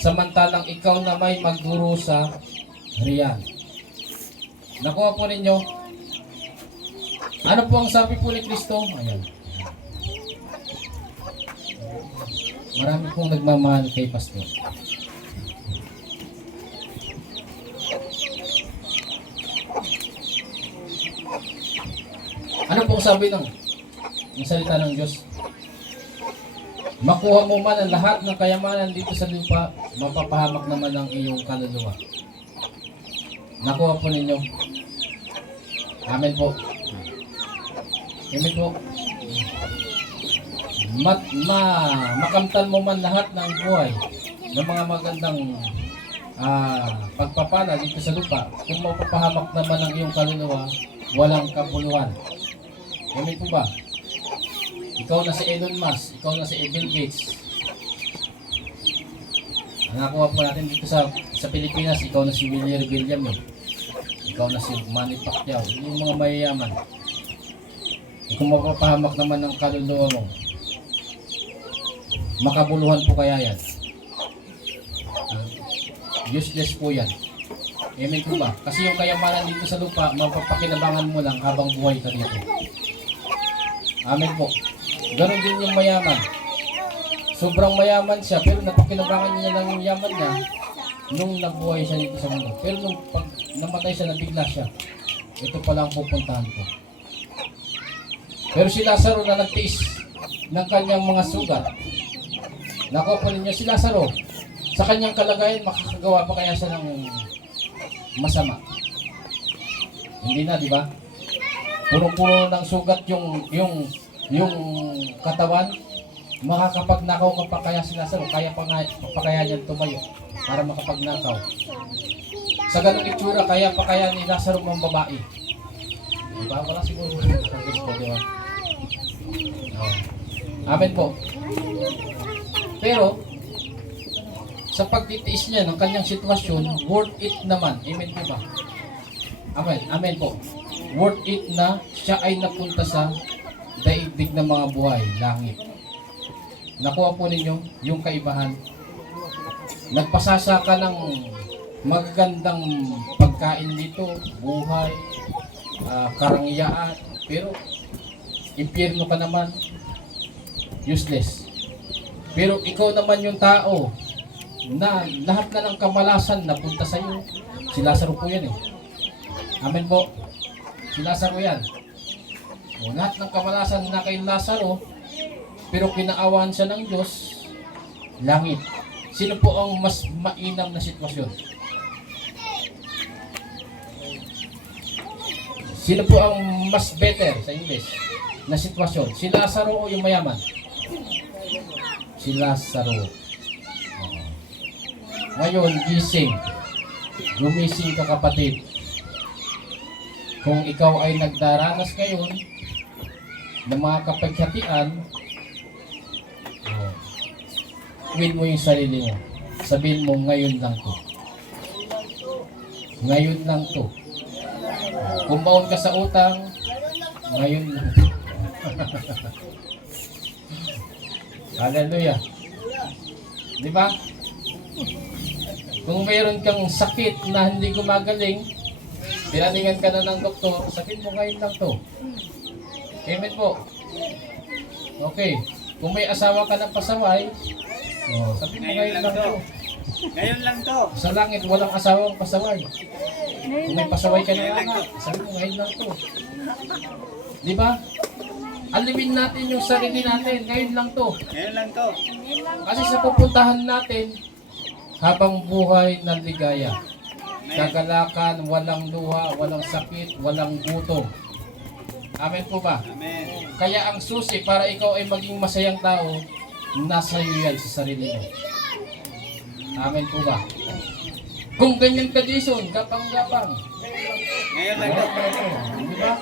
samantalang ikaw na may magdurusa riyan. Nakuha po ninyo? Ano po ang sabi po ni Kristo? Ayan. Marami pong nagmamahal kay Pastor. Ano pong sabi ng salita ng Diyos? Makuha mo man ang lahat ng kayamanan dito sa lupa, mapapahamak naman ang iyong kaluluwa. Nakuha po ninyo? Amen po. Amen po. Makamtan mo man lahat ng buhay ng mga magandang pagpapala dito sa lupa. Kung mapapahamak naman ang iyong kaluluwa, walang kabuluhan. Amen po ba? Ikaw na si Elon Musk, ikaw na si Bill Gates. Nakuha po natin dito sa Pilipinas, ikaw na si William eh. Ikaw na si Manny Pacquiao, yung mga mayayaman. Kung mapapahamak naman ng kaluluwa mo, makabuluhan po kaya yan. Useless po yan. Amen po ba? Kasi yung kayamanan dito sa lupa, mapapakinabangan mo lang habang buhay ka dito. Amen po. Ganon din yung mayaman. Sobrang mayaman siya, pero napakinabangan niya lang yung yaman niya nung nabuhay siya dito sa mundo. Pero nung pag namatay siya, nabigla siya. Ito pala ang pupuntahan ko. Pero si Lazaro na nagtiis ng kanyang mga sugat. Nakuha po ninyo si Lazaro. Sa kanyang kalagayan, makakagawa pa kaya siya ng masama? Hindi na, di ba? Puro-puro ng sugat yung katawan. Makakapagnakaw ka pa kaya si Lazaro, kaya pa kaya niyan tumayo para makapagnakaw. Sa ganung itsura, kaya pa kaya ni Lazaro mga babae. Diba? Wala siguro gusto, diba? Amen po. Pero, sa pagtitiis niya ng kanyang sitwasyon, worth it naman. Amen po ba? Amen. Amen po. Worth it na siya ay napunta sa daigdig ng mga buhay, langit. Nakuha po ninyo yung kaibahan. Nagpasasa ka ng magagandang pagkain dito, buhay, karangyaan, pero impyerno ka naman, useless. Pero ikaw naman yung tao na lahat na ng kamalasan napunta sa iyo. Si Lazaro po yan eh. Amen po. Si Lazaro yan. O, lahat ng kamalasan na kay Lazaro, pero kinaawan siya ng Diyos, langit. Sino po ang mas mainam na sitwasyon? Sino po ang mas better sa English na sitwasyon? Si Lazaro o yung mayaman? Si Lazaro. Ngayon, gising. Gumising ka, kapatid. Kung ikaw ay nagdaranas ngayon ng mga kapaghatian, gawin mo yung sarili mo. Sabihin mo, ngayon lang to. Ngayon lang to. Kung baon ka sa utang, ngayon lang to. Hallelujah. Di ba? Kung mayroon kang sakit na hindi gumagaling, pinaningan ka na ng doktor, sabihin mo, ngayon lang to. Amen po. Okay. Kung may asawa ka ng pasaway, sabihin mo, ngayon lang to. Ngayon lang to. Sa langit, walang asawang pasaway. Kung may pasaway ka na anak, sabihin mo, ngayon lang to. Di ba? Alimin natin yung sarili natin, ngayon lang to. Ngayon lang to. Kasi sa pupuntahan natin, habang buhay na ligaya, kagalakan, walang luha, walang sakit, walang gutom. Amen po ba? Amen. Kaya ang susi para ikaw ay maging masayang tao, nasa iyo yan sa sarili mo. Amen po ba? Kung ganyan ka, Jason, gapang-gapang. Ngayon lang to. Di ba?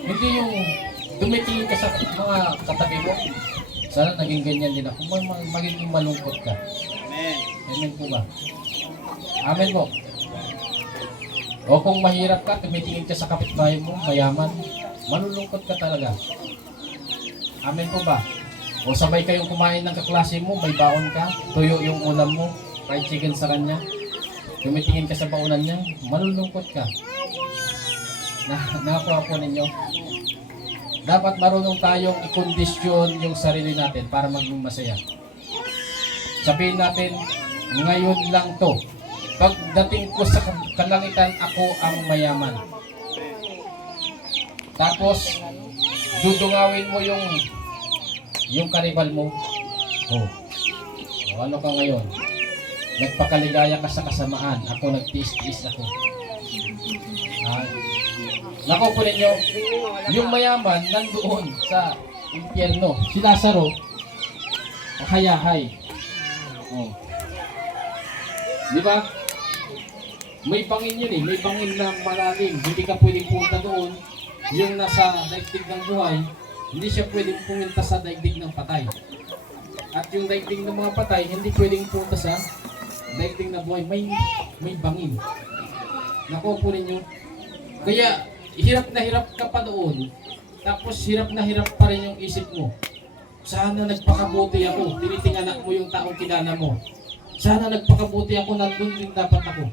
Hindi yung dumitingin ka sa mga katabi mo. Sana naging ganyan din ako. Magiging malungkot ka. Amen. Amen po ba? Amen po. O kung mahirap ka, tumitingin ka sa kapitbahay mo, mayaman, malulungkot ka talaga. Amen po ba? O sabay kayong kumain ng kaklase mo, may baon ka, tuyo yung ulam mo, fried chicken sa kanya, tumitingin ka sa baonan niya, malulungkot ka. Nakakuha po ninyo. Dapat marunong tayong i-kondisyon yung sarili natin para maging masaya. Sabihin natin, ngayon lang to. Pagdating ko sa kalangitan, ako ang mayaman. Tapos, dudungawin mo yung karibal mo. Oh. O, ano ka ngayon? Nagpakaligaya ka sa kasamaan. Ako nagtiis-tiis ako. Nako po ninyo, yung mayaman nandoon sa impyerno. Si Lazaro, hayahay. Oh. Di ba? May bangin yun eh. May bangin na malalim. Hindi ka pwedeng punta doon. Yung nasa daigdig ng buhay, hindi siya pwedeng pumunta sa daigdig ng patay. At yung daigdig ng mga patay, hindi pwedeng punta sa daigdig na buhay. May bangin. Nako po ninyo. Kaya, hirap na hirap ka pa doon. Tapos hirap na hirap pa rin yung isip mo. Sana nagpakabuti ako. Tinitinganak mo yung taong kilala mo. Sana nagpakabuti ako, nandun din dapat ako.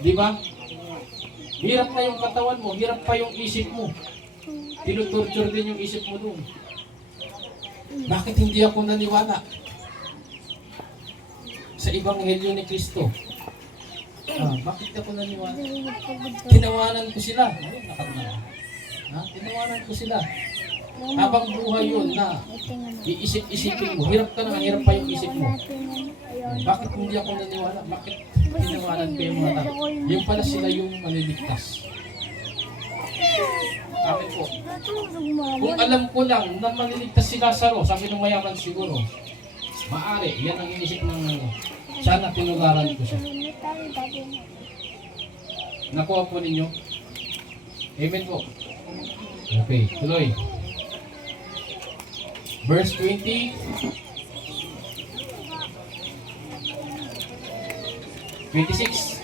Di ba? Hirap na yung katawan mo, hirap pa yung isip mo. Tinutorture din yung isip mo doon. Bakit hindi ako naniwala sa Ebanghelyo ni Kristo? Bakit ako naniwala? Tinawanan ko sila. Ay, nakatama. Tinawanan ko sila. Habang buhay yun na iisip-isipin mo, hirap ka na, hirap pa yung isip mo. Bakit hindi ako naniwala? Bakit tinawanan ko yung mga tao? Yung pala sila yung maliligtas. Amin po. Kung alam ko lang na maliligtas si Lazaro, sabi ng mayaman siguro, maari, yan ang inisip ng sana tinularan ko siya. Nakuha po ninyo? Amen po. Okay, tuloy. Verse 20. 26.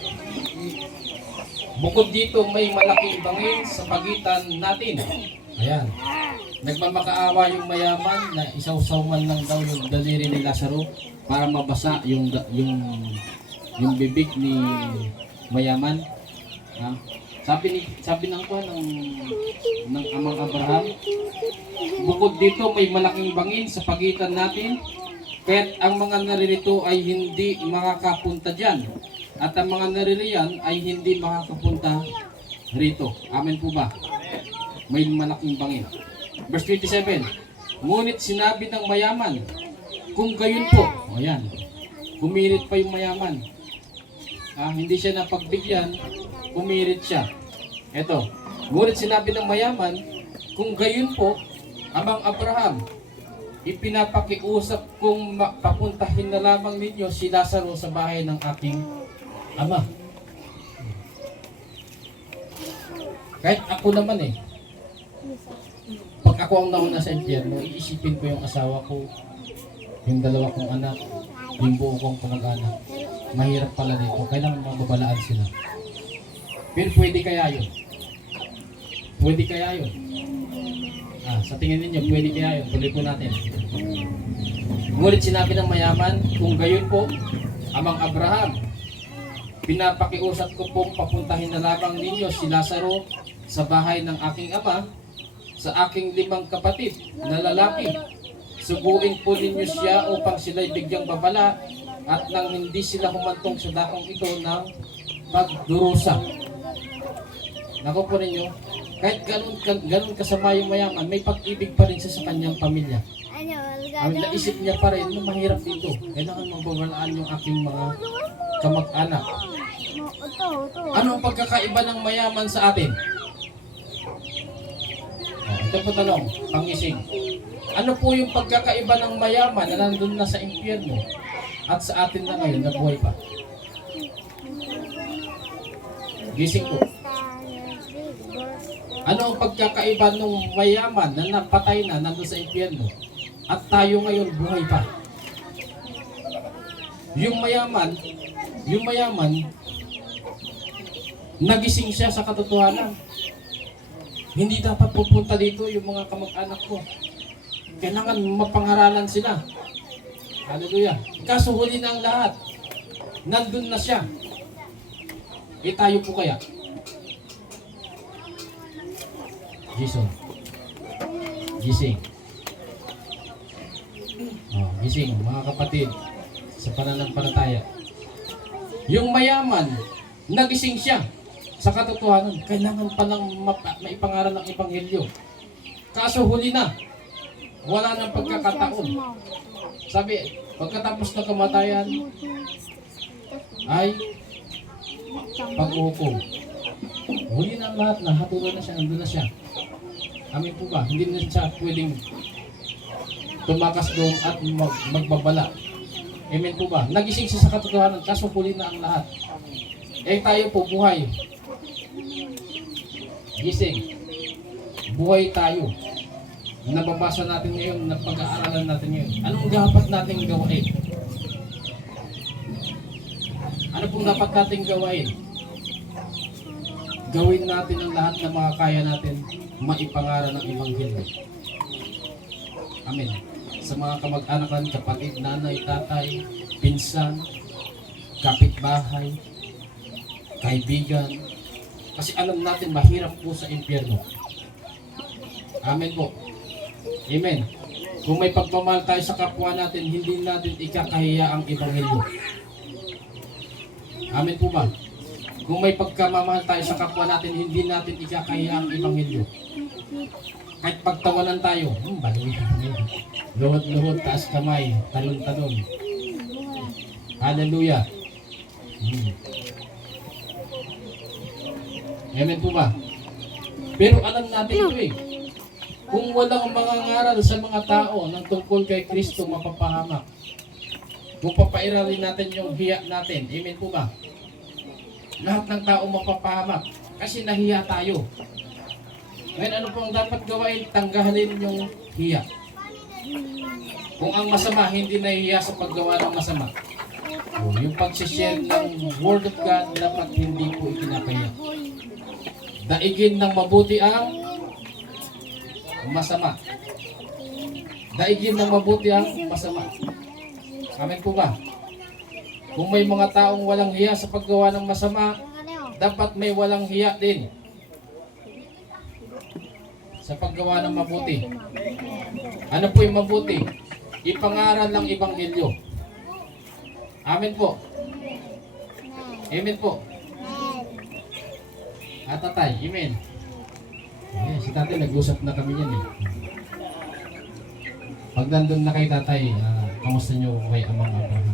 Bukod dito may malaking bangin sa pagitan natin. Ayan. Nagmamakaawa yung mayaman na isaw-saw man lang daw yung daliri ni Lazaro para mabasa yung bibig ni mayaman. Ha? Sabi ng amang Abraham, bukod dito may malaking bangin sa pagitan natin, kaya't ang mga naririto ay hindi makakapunta diyan, at ang mga naririyan ay hindi makakapunta rito. Amen po ba? May malaking bangin. Verse 27, ngunit sinabi ng mayaman, kung gayon po, ayan, pumirit pa yung mayaman. Hindi siya napagbigyan, pumirit siya. Eto, ngunit sinabi ng mayaman, kung gayon po, amang Abraham, ipinapakiusap kong papuntahin na lamang ninyo si Lazaro sa bahay ng aking ama. Kahit ako naman pag ako ang nauna sa impyerno, iisipin ko yung asawa ko, yung dalawa kong anak, yung buo kong kamag-anak. Mahirap pala dito, kailangan mababalaan sila. Pero pwede kaya yun? Pwede kaya yun? Sa tingin ninyo, pwede kaya yun? Tuloy po natin. Ngunit sinabi ng mayaman, kung gayon po, amang Abraham, pinapakiusap ko pong papuntahin na lamang ninyo si Lazaro sa bahay ng aking ama, sa aking 5 kapatid na lalaki. Subuin po ninyo siya upang sila'y bigyang babala at nang hindi sila humantong sa dakong ito ng pagdurusa. Nako po ninyo, kahit ganun kasama yung mayaman, may pag-ibig pa rin siya sa kanyang pamilya. Ang naisip niya pa rin na mahirap dito. Kailangan magbabalaan yung aking mga kamag-anak. Ano ang pagkakaiba ng mayaman sa atin? Ito po tanong, pangising. Ano po yung pagkakaiba ng mayaman na nandun na sa impyerno at sa atin na ngayon na buhay pa? Gising po. Ano ang pagkakaiba ng mayaman na napatay na nandun sa impyerno at tayo ngayon buhay pa? Yung mayaman, nagising siya sa katotohanan. Hindi dapat pupunta dito yung mga kamag-anak ko. Kailangan mapangaralan sila. Hallelujah. Kaso huli na ang lahat. Nandun na siya. Tayo po kaya? Jason. Gising. Gising, mga kapatid. Sa pananampalataya. Yung mayaman, nagising siya sa katotohanan. Kailangan palang maipangaral ng Ebanghelyo. Kaso huli na. Wala nang pagkakataon. Sabi, pagkatapos ng kamatayan ay pag-uhukom. Huli na ang lahat na, hatulan na siya, nandun na siya. Amin po ba? Hindi na siya pwedeng tumakas doon at magbabala. Amen po ba? Nagising siya sa katotohanan, kaso huli na ang lahat. Eh tayo po, buhay. Gising. Buhay tayo. Nababasa natin ngayon, napag-aaralan natin ngayon. Anong dapat nating gawain? Ano pong dapat nating gawain? Gawin natin ang lahat na makakaya natin maipangaral ng Ebanghelyo. Amen. Sa mga kamag-anakan, kapatid, nanay, tatay, pinsan, kapitbahay, kaibigan. Kasi alam natin, mahirap po sa impyerno. Amen po. Amen. Kung may pagmamahal tayo sa kapwa natin, hindi natin ikakahiya ang Ebanghelyo. Amen po ba? Kung may pagkamamahal tayo sa kapwa natin, hindi natin ikakahiya ang Ebanghelyo. Kahit pagtawanan tayo, luhod-luhod, taas kamay, talon-talon. Hallelujah. Amen po ba? Pero alam natin ito eh. Kung walang mangangaral sa mga tao ng tungkol kay Kristo, mapapahamak. Kung papairalin natin yung hiya natin, amen po ba? Lahat ng tao mapapahamak kasi nahiya tayo. Ngayon, ano pong dapat gawain? Tanggalin yung hiya. Kung ang masama, hindi nahihiya sa paggawa ng masama. Yung pag-share ng Word of God, dapat hindi po ikinakaya. Daigin ng mabuti ang masama. Daigin ng mabuti ang masama. Amen po ba? Kung may mga taong walang hiya sa paggawa ng masama, dapat may walang hiya din sa paggawa ng mabuti. Ano po yung mabuti? Ipangaral ng Ebanghelyo. Amen po. Amen po. At tatay, amen. Si tatay, nag-usap na kami yan eh. Pag nandun na kay tatay, kamusta nyo kay Amang Abraham?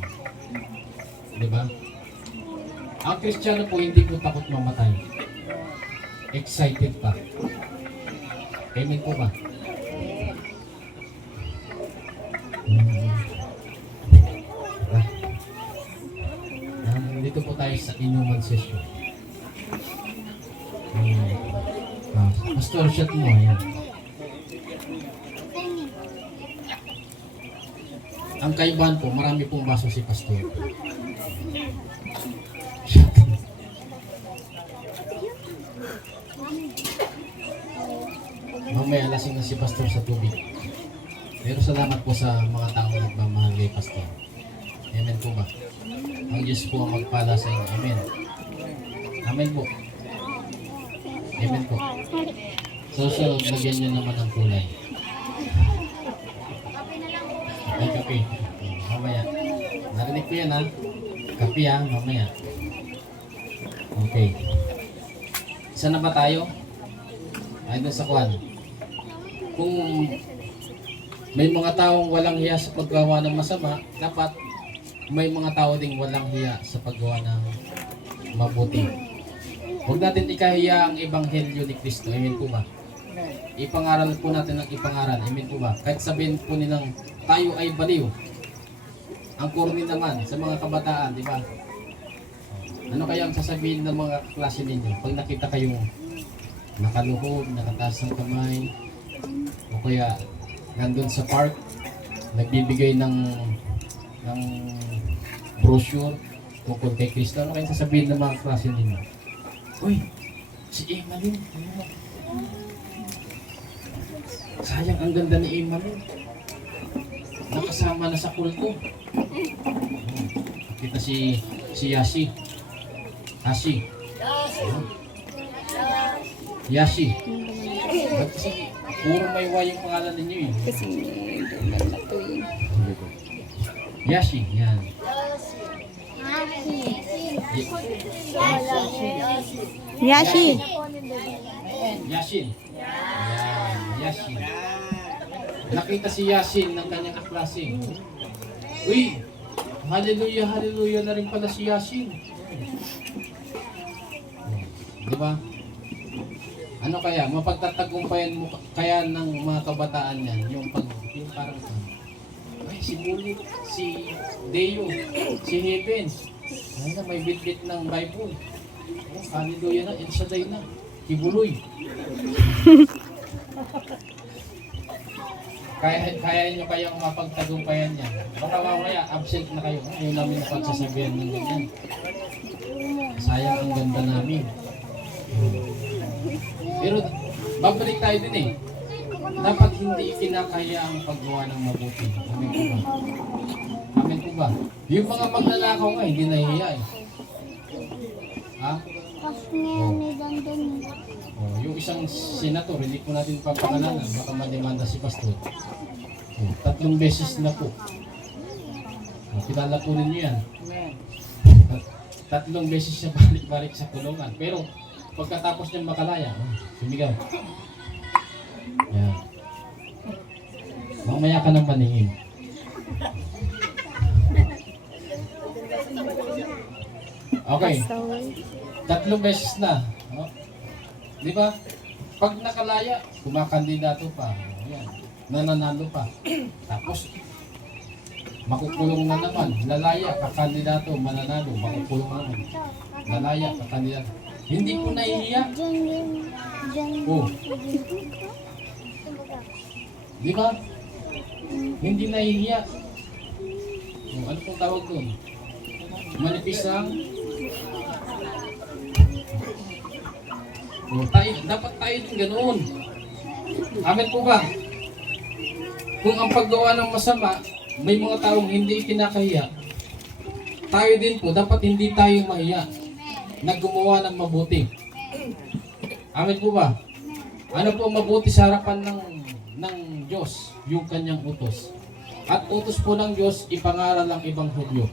Diba? Ang Kristiyano po hindi po takot mamatay. Excited pa. Amen po ba? Dito po tayo sa inuman session. Pastor, shot mo. Ayan. Ang kaibahan po, marami pong baso si Pastor. Mamaya lasing na si Pastor sa tubig. Pero salamat po sa mga taong nagmamahal kay Pastor. Amen po ba? Ang Diyos po ang magpala sa inyo. Amen. Amen po. Amen po. So, lagyan nyo naman ng kulay. Ay, kape. Mamaya. Narinig ko yan ha. Kape ha, mamaya. Okay. Isa na ba tayo? Ay, doon sa kwan. Kung may mga taong walang hiya sa paggawa ng masama, dapat may mga tao ding walang hiya sa paggawa ng mabuti. Huwag natin ikahiya ang Ebanghelyo ni Kristo. Amen po ba? Ipangaral po natin ang ipangaral. Amen po ba? Kahit sabihin po nilang tayo ay baliw. Ang kurni naman sa mga kabataan, di ba? Ano kaya ang sasabihin ng mga klase ninyo pag nakita kayong nakaluhod, nakataas ng kamay, o kaya nandun sa park, nagbibigay ng brochure tungkol kay Kristo? Ano kaya ang sasabihin ng mga klase ninyo? Uy, si Emmanuel, sayang ang ganda ni Emmanuel. Nakasama na sa kulto. Kita si Yashi. Yashi. Yashi. Ba't kasi puro may Y yung pangalan ninyo eh. Kasi doon lang na to eh. Yashi, yan. Yashi. Yashin. Yan, Yashin. Nakita si Yashin ng kanyang kaklase. Uy, hallelujah, hallelujah na rin pala si Yashin. Di ba? Ano kaya, mapagtatagumpayan mo kaya ng mga kabataan yan, yung parang, ay, si Bulit, si Deo, si Heaven, ay na, may bit-bit ng Bible. Oh, hallelujah na, El Shaddai na, Kibuloy. Kaya nyo kayang mapagtagumpayan yan. Baka mamaya, absent na kayo. Ayaw namin pagsasabihan ng ganyan. Sayang ang ganda namin. Pero babalik tayo din eh. Dapat hindi kinakaya ang paggawa ng mabuti. Amen po ba? Amen po ba? Yung mga magnanakaw nga, hindi nahihiya eh. Ha? Tapos ngayon ni Dandan. Oh, yung isang senator, hindi po natin papakalanan. Baka mademanda si Pastor. Oh, 3 beses na po. Oh, kilala po ninyo yan. 3 beses siya balik-balik sa kulungan. Pero pagkatapos niya makalaya, sumigaw. Yan. Mamaya ka ng maningin. Okay. 3 beses na. No? Di ba? Pag nakalaya, kumakandidato pa. Yan. Nananalo pa. Tapos, makukulong na naman. Lalaya, kakandidato, mananalo, makukulong na naman. Lalaya, kakandidato. Hindi po nahihiya. Oh. Di ba? Hindi nahihiya. Oh, ano pong tawag doon? Manipis ang... Oh, dapat tayo din ganoon. Amen po ba? Kung ang paggawa ng masama, may mga taong hindi kinakahiya, tayo din po, dapat hindi tayo mahiya na gumawa ng mabuti. Amen po ba? Ano po ang mabuti sa harapan ng Diyos? Yung kanyang utos. At utos po ng Diyos, ipangaral ang ibang hudyo.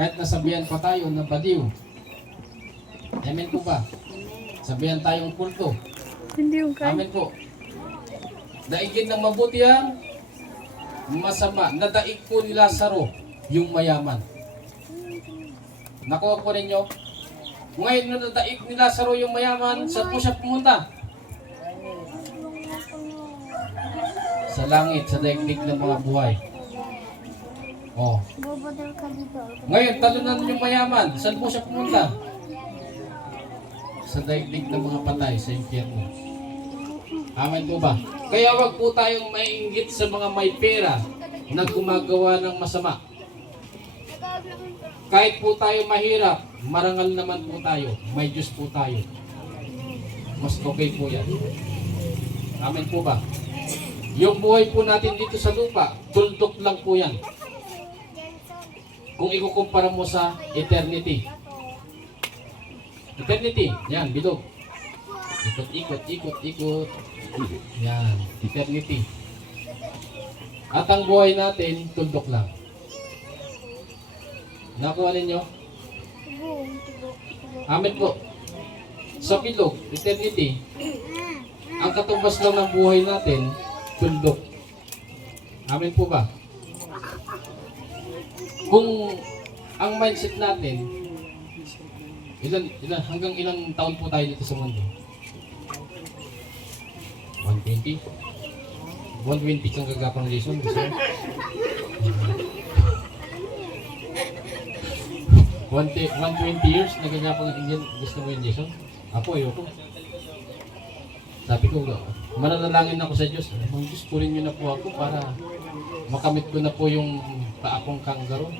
Kahit nasabihan pa tayo na baliw. Amen po ba? Sabihan tayong kulto. Hindi yung kaya. Amen po. Daigin ng mabuti ang masama. Nadaig po ni Lazaro yung mayaman. Nakuha po ninyo? Ngayon na nadaig ni Lazaro yung mayaman, saan po siya pumunta? Sa langit, sa daigdig ng mga buhay. Oh. Bobodol ka dito. Ngayon, talunan yung mayaman, saan po siya pumunta? Sa daigdig ng mga patay, sa impyerno. Amen po ba? Kaya wag po tayong maiinggit sa mga may pera na gumagawa ng masama. Kahit po tayo mahirap, marangal naman po tayo. May Diyos po tayo. Mas okay po yan. Amen po ba? Yung buhay po natin dito sa lupa, tuldok lang po yan. Kung ikukumpara mo sa eternity. Eternity, yan, bilog. Ikot, ikot, ikot, ikot. Yan, eternity. At ang buhay natin, tuldok lang. Nakuha ninyo? Amen po. Sa bilog, eternity, ang katumbas lang ng buhay natin, tuldok. Amen po ba? Kung ang mindset natin, hanggang ilang taon po tayo dito sa mundo? 120? 120 kang gagapang Jason, sir. 120 years nagagapang Indian gusto mo yun, Jason? Ako, ayoko. Sabi ko, mananalangin ako sa Diyos. Ang Diyos, kunin niyo na po ako para makamit ko na po yung paakong kangaroo.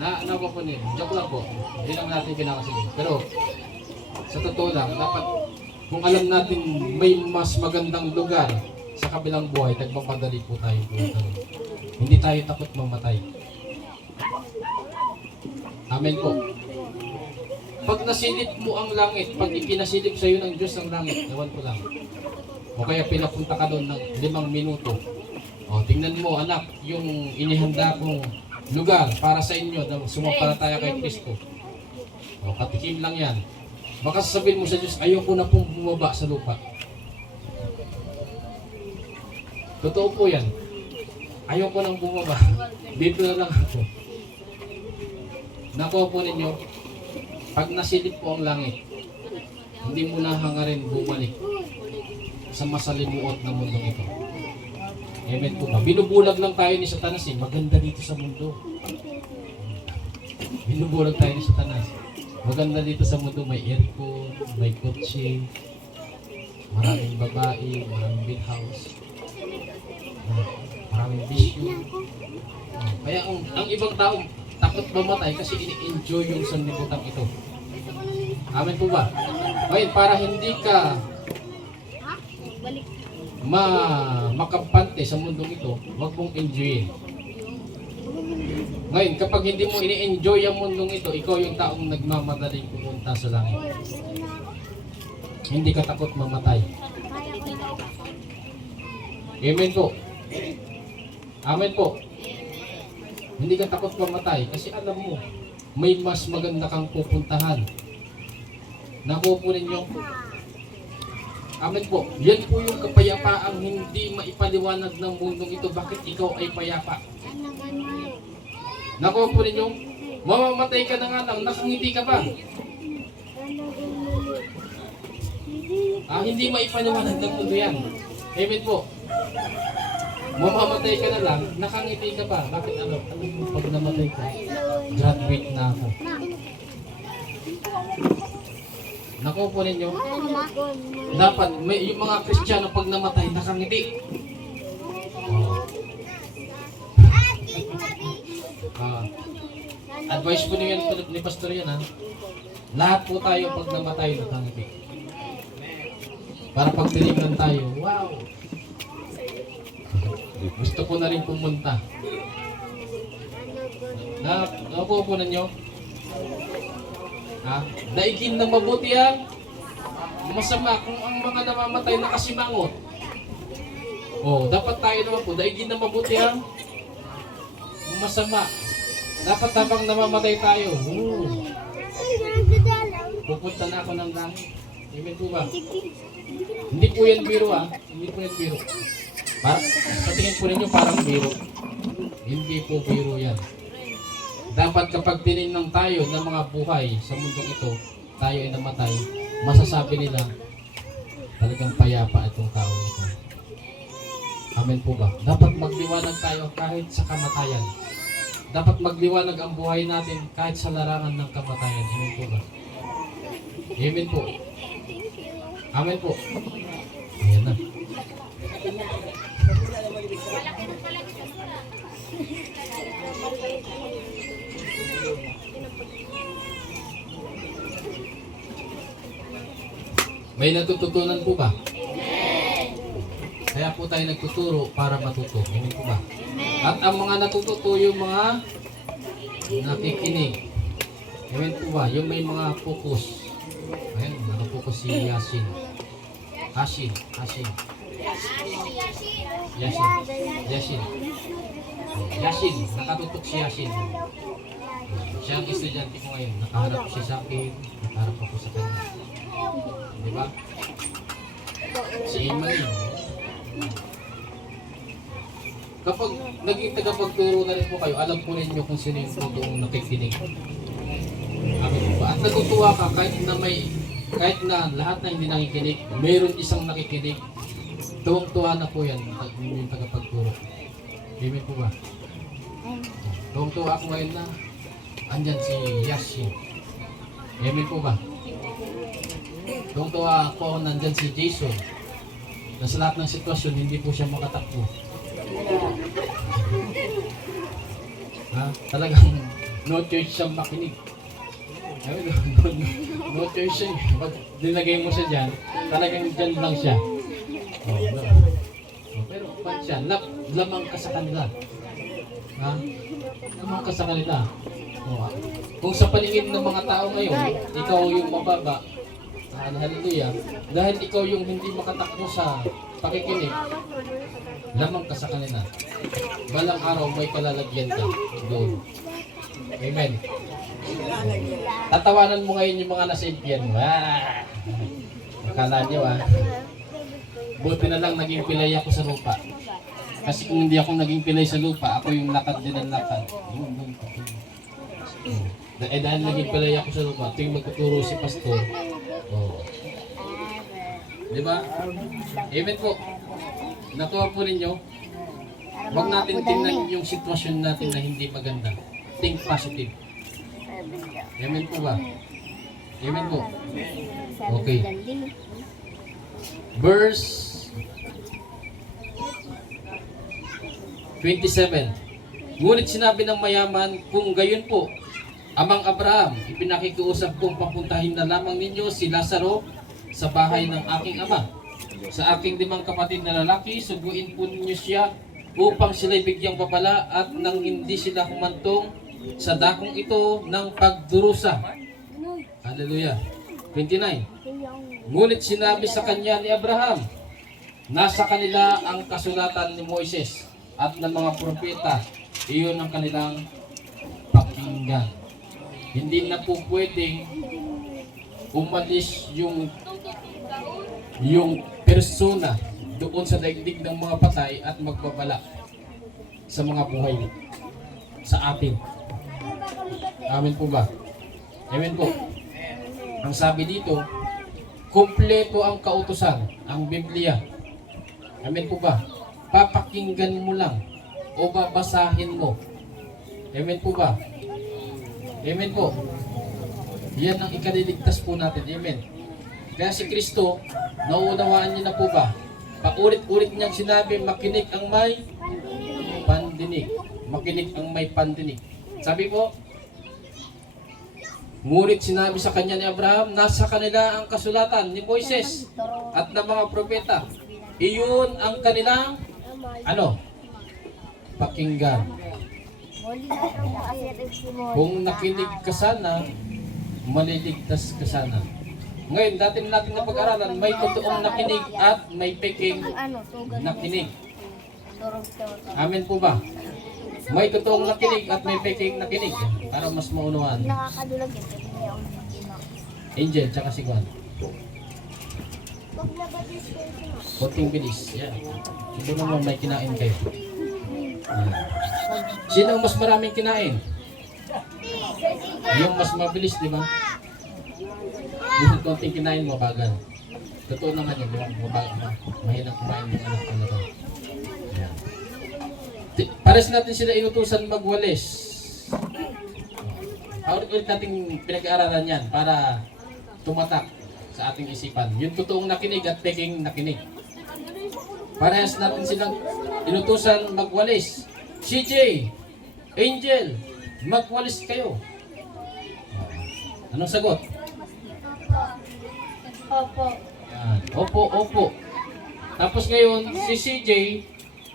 Ano po niyo? Joke lang po. Hindi naman natin kinakasigil. Pero, sa totoo lang, dapat kung alam natin may mas magandang lugar sa kabilang buhay, nagpapadali po tayo. Hindi tayo takot mamatay. Amen po. Pag nasilip mo ang langit, pag ipinasilip sa iyo ng Diyos ang langit, ewan ko lang. O kaya pinapunta ka doon ng 5 minuto. O, tingnan mo anak, yung inihanda kong lugar para sa inyo na sumampalataya kay Kristo. O, katikim lang yan. Baka sasabihin mo sa Diyos, ayoko na pong bumaba sa lupa. Totoo po yan. Ayoko nang bumaba. Dito na lang ako. Nakuha po ninyo, pag nasilip po ang langit, hindi mo na hangarin bumalik sa masalimuot na mundong ito. Amen po ba? Binubulag lang tayo ni Satanas eh. Maganda dito sa mundo. Binubulag tayo ni Satanas. Maganda dito sa mundo. May aircon, may kotse, maraming babae, maraming big house, maraming bisyo. Kaya ang ibang tao takot mamatay kasi ini-enjoy yung sanlibutan ito. Amen po ba? Ngayon, para hindi ka makampante sa mundong ito, huwag mong enjoyin. Ngayon, kapag hindi mo ini-enjoy ang mundong ito, ikaw yung taong nagmamadaling pumunta sa langit. Hindi ka takot mamatay. Amen po. Amen po. Hindi ka takot mamatay kasi alam mo, may mas maganda kang pupuntahan. Nakuha po ninyo. Amen po. Yan po yung kapayapaang hindi maipaliwanag ng mundong ito. Bakit ikaw ay payapa? Nakuha po ninyo. Mamamatay ka na nga lang. Nakangiti ka ba? Hindi maipaliwanag ng mundo yan. Amen po. Mamamatay ka na lang. Nakangiti ka ba? Bakit ano? Pag namatay ka, graduate na ako. Nakuha po ninyo. Dapat may yung mga Kristiyano pag namatay nakangiti. Advice po niyo yan ni Pastor yan ha. Lahat po tayo pag namatay nakangiti. Para pag tinignan tayo, wow! Gusto ko na rin pumunta. Nakuha po ninyo. Daigin na mabuti ang masama kung ang mga namamatay nakasimangot. Dapat tayo naman po, daigin na mabuti ang masama. Dapat habang namamatay tayo, pupunta na ako ng langit. Amen po ba? Hindi po yan biro hindi po yan biro. Sa tingin po ninyo parang biro. Hindi po biro yan. Dapat kapag tinignan tayo ng mga buhay sa mundong ito, tayo ay namatay, masasabi nila, talagang payapa itong tao ito. Amen po ba? Dapat magliwanag tayo kahit sa kamatayan. Dapat magliwanag ang buhay natin kahit sa larangan ng kamatayan. Amen po ba? Amen po. Amen po. Ayan na. May natututunan po ba? Kaya po tayo nagtuturo para matuto. Amen po ba? At ang mga natututo yung mga nakikinig. Amen po ba? Yung may mga focus. Ayan, nakapokus si Yasin. Yasin. Nakatutok si Yasin. Siya ang estudyante ko ngayon. Nakaharap siya sa akin. Nakaharap ako sa kanya. Di ba? Si Imani. Kapag naging tagapagturo na rin po kayo, alam po ninyo kung sino yung totoong nakikinig. Amin po ba? At natutuwa ka kahit na lahat na hindi nakikinig, mayroon isang nakikinig. Tuwang-tuwa na po yan yung tagapagturo. Amen po ba? Tuwang-tuwa ako ngayon na andyan si Yasin. Amen po ba? Tuwang-tuwa ako nandyan si Jason. Na sa lahat ng sitwasyon, hindi po siya makatakbo. Talagang no choice siyang makinig. No choice siya. Pag nilagay mo siya dyan, talagang dyan lang siya. Pero pag siya, lamang ka sa kanila. Lamang ka sa kanila. Kung sa paningin ng mga tao ngayon, ikaw yung mababa, hallelujah, dahil ikaw yung hindi makatakbo sa pakikinig, lamang ka sa kanila. Balang araw may kalalagyan ka doon. Amen. Tatawanan mo ngayon yung mga nasa impyerno. Akala nyo buti na lang naging pilay ako sa lupa. Kasi kung hindi ako naging pilay sa lupa, ako yung lakad din ang lakad. Dahil naging palay ako sa lupa, tuwing magtuturo si pastor. Oh. Di ba? Amen po. Nakuha po ninyo. Huwag natin tingnan yung sitwasyon natin na hindi maganda. Think positive. Amen po ba? Amen po. Okay. Verse 27. Ngunit sinabi ng mayaman, kung gayon po, Amang Abraham, ipinakikiusap kong papuntahin na lamang ninyo si Lazaro sa bahay ng aking ama. Sa aking 5 kapatid na lalaki, suguin po ninyo siya upang sila'y bigyang babala at nang hindi sila humantong sa dakong ito ng pagdurusa. Hallelujah. 29. Ngunit sinabi sa kanya ni Abraham, nasa kanila ang kasulatan ni Moises at ng mga propeta, iyon ang kanilang pakinggan. Hindi na po pwedeng umalis yung persona doon sa daigdig ng mga patay at magbabala sa mga buhay sa atin. Amen po ba? Amen po. Ang sabi dito, kumpleto ang kautusan, ang Biblia. Amen po ba? Papakinggan mo lang o babasahin mo. Amen po ba? Amen po. Yan ang ikaliligtas po natin. Amen. Kaya si Kristo, nauunawaan niyo na po ba? Paulit-ulit niyang sinabi, makinig ang may pandinig. Makinig ang may pandinig. Sabi po, ngunit sinabi sa kanya ni Abraham, nasa kanila ang kasulatan ni Moises at ng mga propeta. Iyon ang kanilang, pakinggan. Kung nakinig ka sana, maliligtas ka sana. Ngayon, dati natin na pag-aralan, may totoong nakinig at may peking nakinig. Amen po ba? May totoong nakinig at may peking nakinig. Para mas maunawaan. Nakakadulag yun. Angel, tsaka si Juan. Konting bilis. Yan. Siguro naman may kinain kayo. Sino ang mas maraming kinain? Yung mas mabilis, di ba? Yung konting kinain, mabagal. Totoo naman yun, di ba? Mahinang kumain yung anak ko na to. Yan. Pares natin sila inutusan magwalis. Ulit natin pinag-aaralan yan para tumatak sa ating isipan. Yung totoong nakinig at peking nakinig. Parehas natin silang inutusan magwalis. CJ, Angel, magwalis kayo. Anong sagot? Opo. Yan. Opo, opo. Tapos ngayon, si CJ,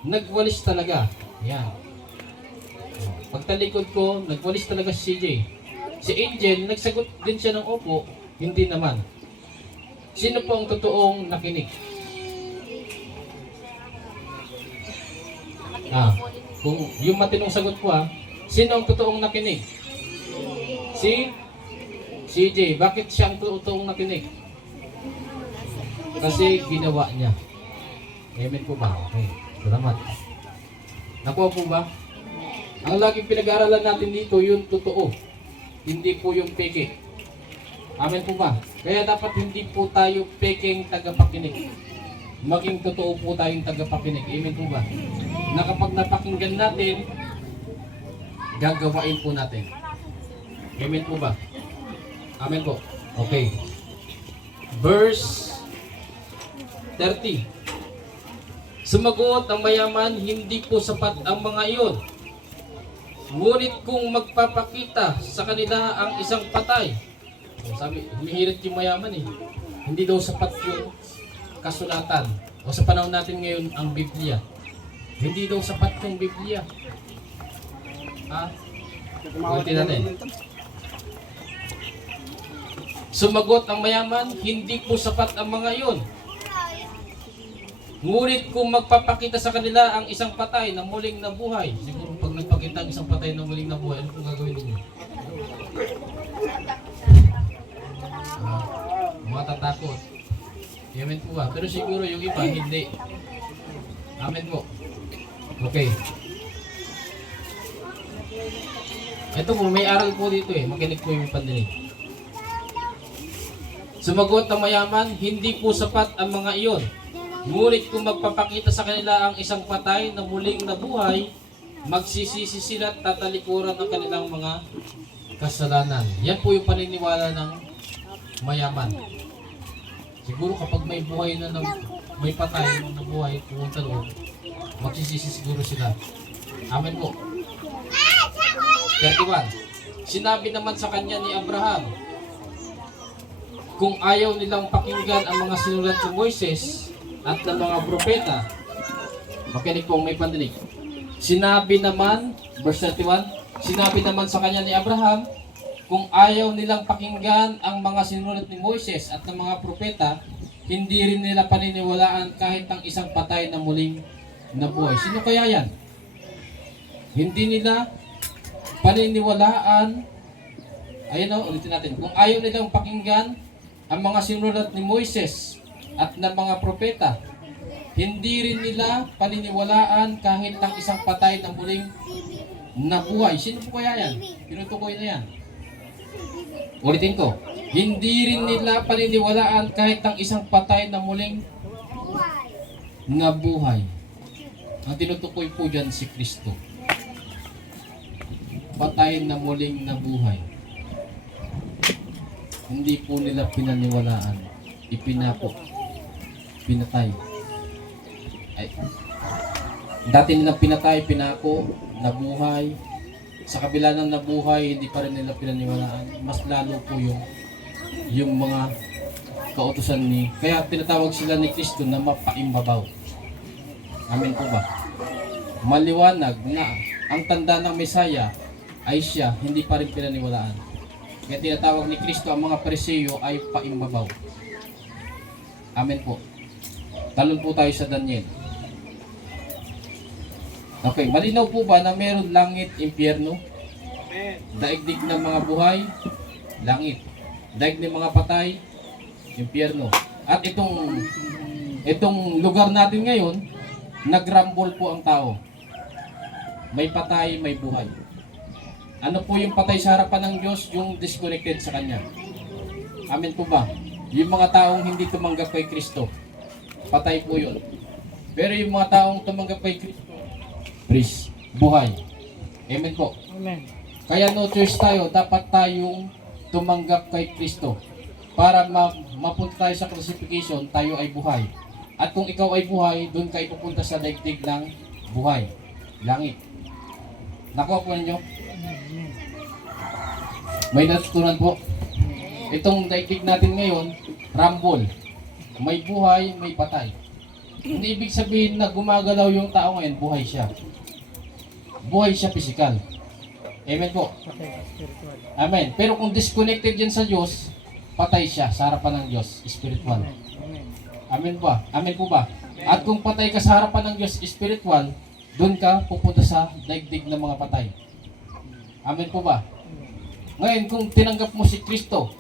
nagwalis talaga. Yan. Pagtalikod ko, nagwalis talaga si CJ. Si Angel, nagsagot din siya ng opo, hindi naman. Sino po ang totoong nakinig? Kung yung matinong sagot ko sino ang totoong nakinig? Si CJ. Bakit siya ang totoong nakinig? Kasi ginawa niya. Amen po ba? Okay. Salamat. Nakuha po ba? Ang laging pinag-aaralan natin dito, yung totoo. Hindi po yung peke. Amen po ba? Kaya dapat hindi po tayo pekeng tagapakinig. Maging totoo po tayong tagapakinig. Amen po ba? Na kapag napakinggan natin, gagawain po natin. Amen po ba? Amen po. Okay. Verse 30. Sumagot ang mayaman, hindi po sapat ang mga iyon. Ngunit kung magpapakita sa kanila ang isang patay, sabi, humihirit yung mayaman hindi daw sapat yung kasulatan. O sa panahon natin ngayon, ang Biblia. Hindi daw sapat yung Biblia. Ulitin natin. Sumagot ang mayaman, hindi po sapat ang mga iyon. Ngunit kung magpapakita sa kanila ang isang patay na muling nabuhay, siguro pag nagpakita ang isang patay na muling nabuhay, ano pong gagawin ninyo? Matatakot. Amen po ba? Pero siguro yung iba, hindi. Amen po. Okay. Ito po, may aral po dito eh. Makinig po yung pandinig. Sumagot ng mayaman, hindi po sapat ang mga iyon. Ngunit kung magpapakita sa kanila ang isang patay na muling nabuhay, magsisisi sila at tatalikuran ng kanilang mga kasalanan. Yan po yung paniniwala ng mayaman. Siguro kapag may buhay na may patay na nabuhay, pumunta doon, magsisisi siguro sila. Amen po. 31. Sinabi naman sa kanya ni Abraham, kung ayaw nilang pakinggan ang mga sinulat ni Moises at ng mga propeta, makinig po may pandinig. Sinabi naman, verse 31, sinabi naman sa kanya ni Abraham, kung ayaw nilang pakinggan ang mga sinulat ni Moises at ng mga propeta, hindi rin nila paniniwalaan kahit ang isang patay na muling nabuhay. Sino kaya yan? Hindi nila paniniwalaan. Ayun o, ulitin natin. Kung ayaw nilang pakinggan ang mga sinulat ni Moises at ng mga propeta, hindi rin nila paniniwalaan kahit ang isang patay na muling nabuhay. Sino po kaya yan? Tinutukoy na yan. Ulitin ko. Hindi rin nila paniniwalaan kahit ang isang patay na muling nabuhay. Ang tinutukoy po dyan si Kristo. Patay na muling nabuhay. Hindi po nila pinaniwalaan. Ipinako. Pinatay. Ay, dati nilang pinatay, pinako, nabuhay. Sa kabila ng nabuhay, hindi pa rin nila pinaniwalaan. Mas lalo po yung mga kautusan ni, kaya tinatawag sila ni Kristo na mapaimbabaw. Amen po ba? Maliwanag na ang tanda ng Mesaya ay siya, hindi pa rin pinaniwalaan. Kaya tinatawag ni Kristo ang mga Pariseo ay paimbabaw. Amen po. Talon po tayo sa Daniel. Okay, malinaw po ba na meron langit, impyerno? Amen. Daigdig ng mga buhay, langit. Daigdig ng mga patay, impyerno. At itong lugar natin ngayon, nagrambol po ang tao. May patay, may buhay. Ano po yung patay sa harapan ng Diyos? Yung disconnected sa Kanya. Amen po ba? Yung mga taong hindi tumanggap kay Kristo, patay po yun. Pero yung mga taong tumanggap kay Kristo, praise, buhay. Amen po. Amen. Kaya no choice tayo, dapat tayong tumanggap kay Kristo. Para mapunta tayo sa classification, tayo ay buhay. At kung ikaw ay buhay, doon kayo pupunta sa daigdig ng buhay. Langit. Nakuha po ninyo? May natutunan po. Itong daigdig natin ngayon, rambol. May buhay, may patay. Hindi ibig sabihin na gumagalaw yung tao ngayon, buhay siya. Buhay siya physical. Amen po. Amen. Pero kung disconnected yan sa Diyos, patay siya sa harapan ng Diyos, spiritual. Amen ba? Amen po ba? At kung patay ka sa harapan ng Diyos, spiritual, doon ka pupunta sa daigdig ng mga patay. Amen po ba? Ngayon, kung tinanggap mo si Kristo,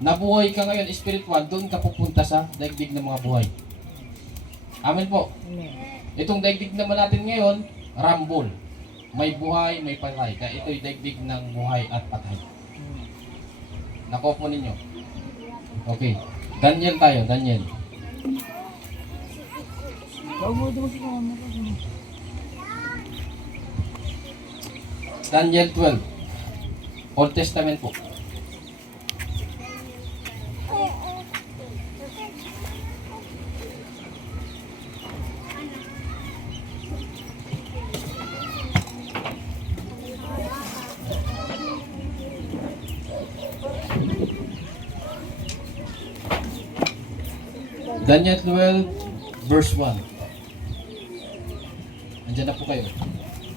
nabuhay ka ngayon spiritual, doon ka pupunta sa daigdig ng mga buhay. Amen po. Itong daigdig naman natin ngayon, rambol. May buhay, may patay. Kaya ito'y daigdig ng buhay at patay. Nakuha po ninyo. Okay. Daniel tayo, Daniel. Daniel 12. Old Testament po. Daniel 12, verse 1. Andiyan na po kayo.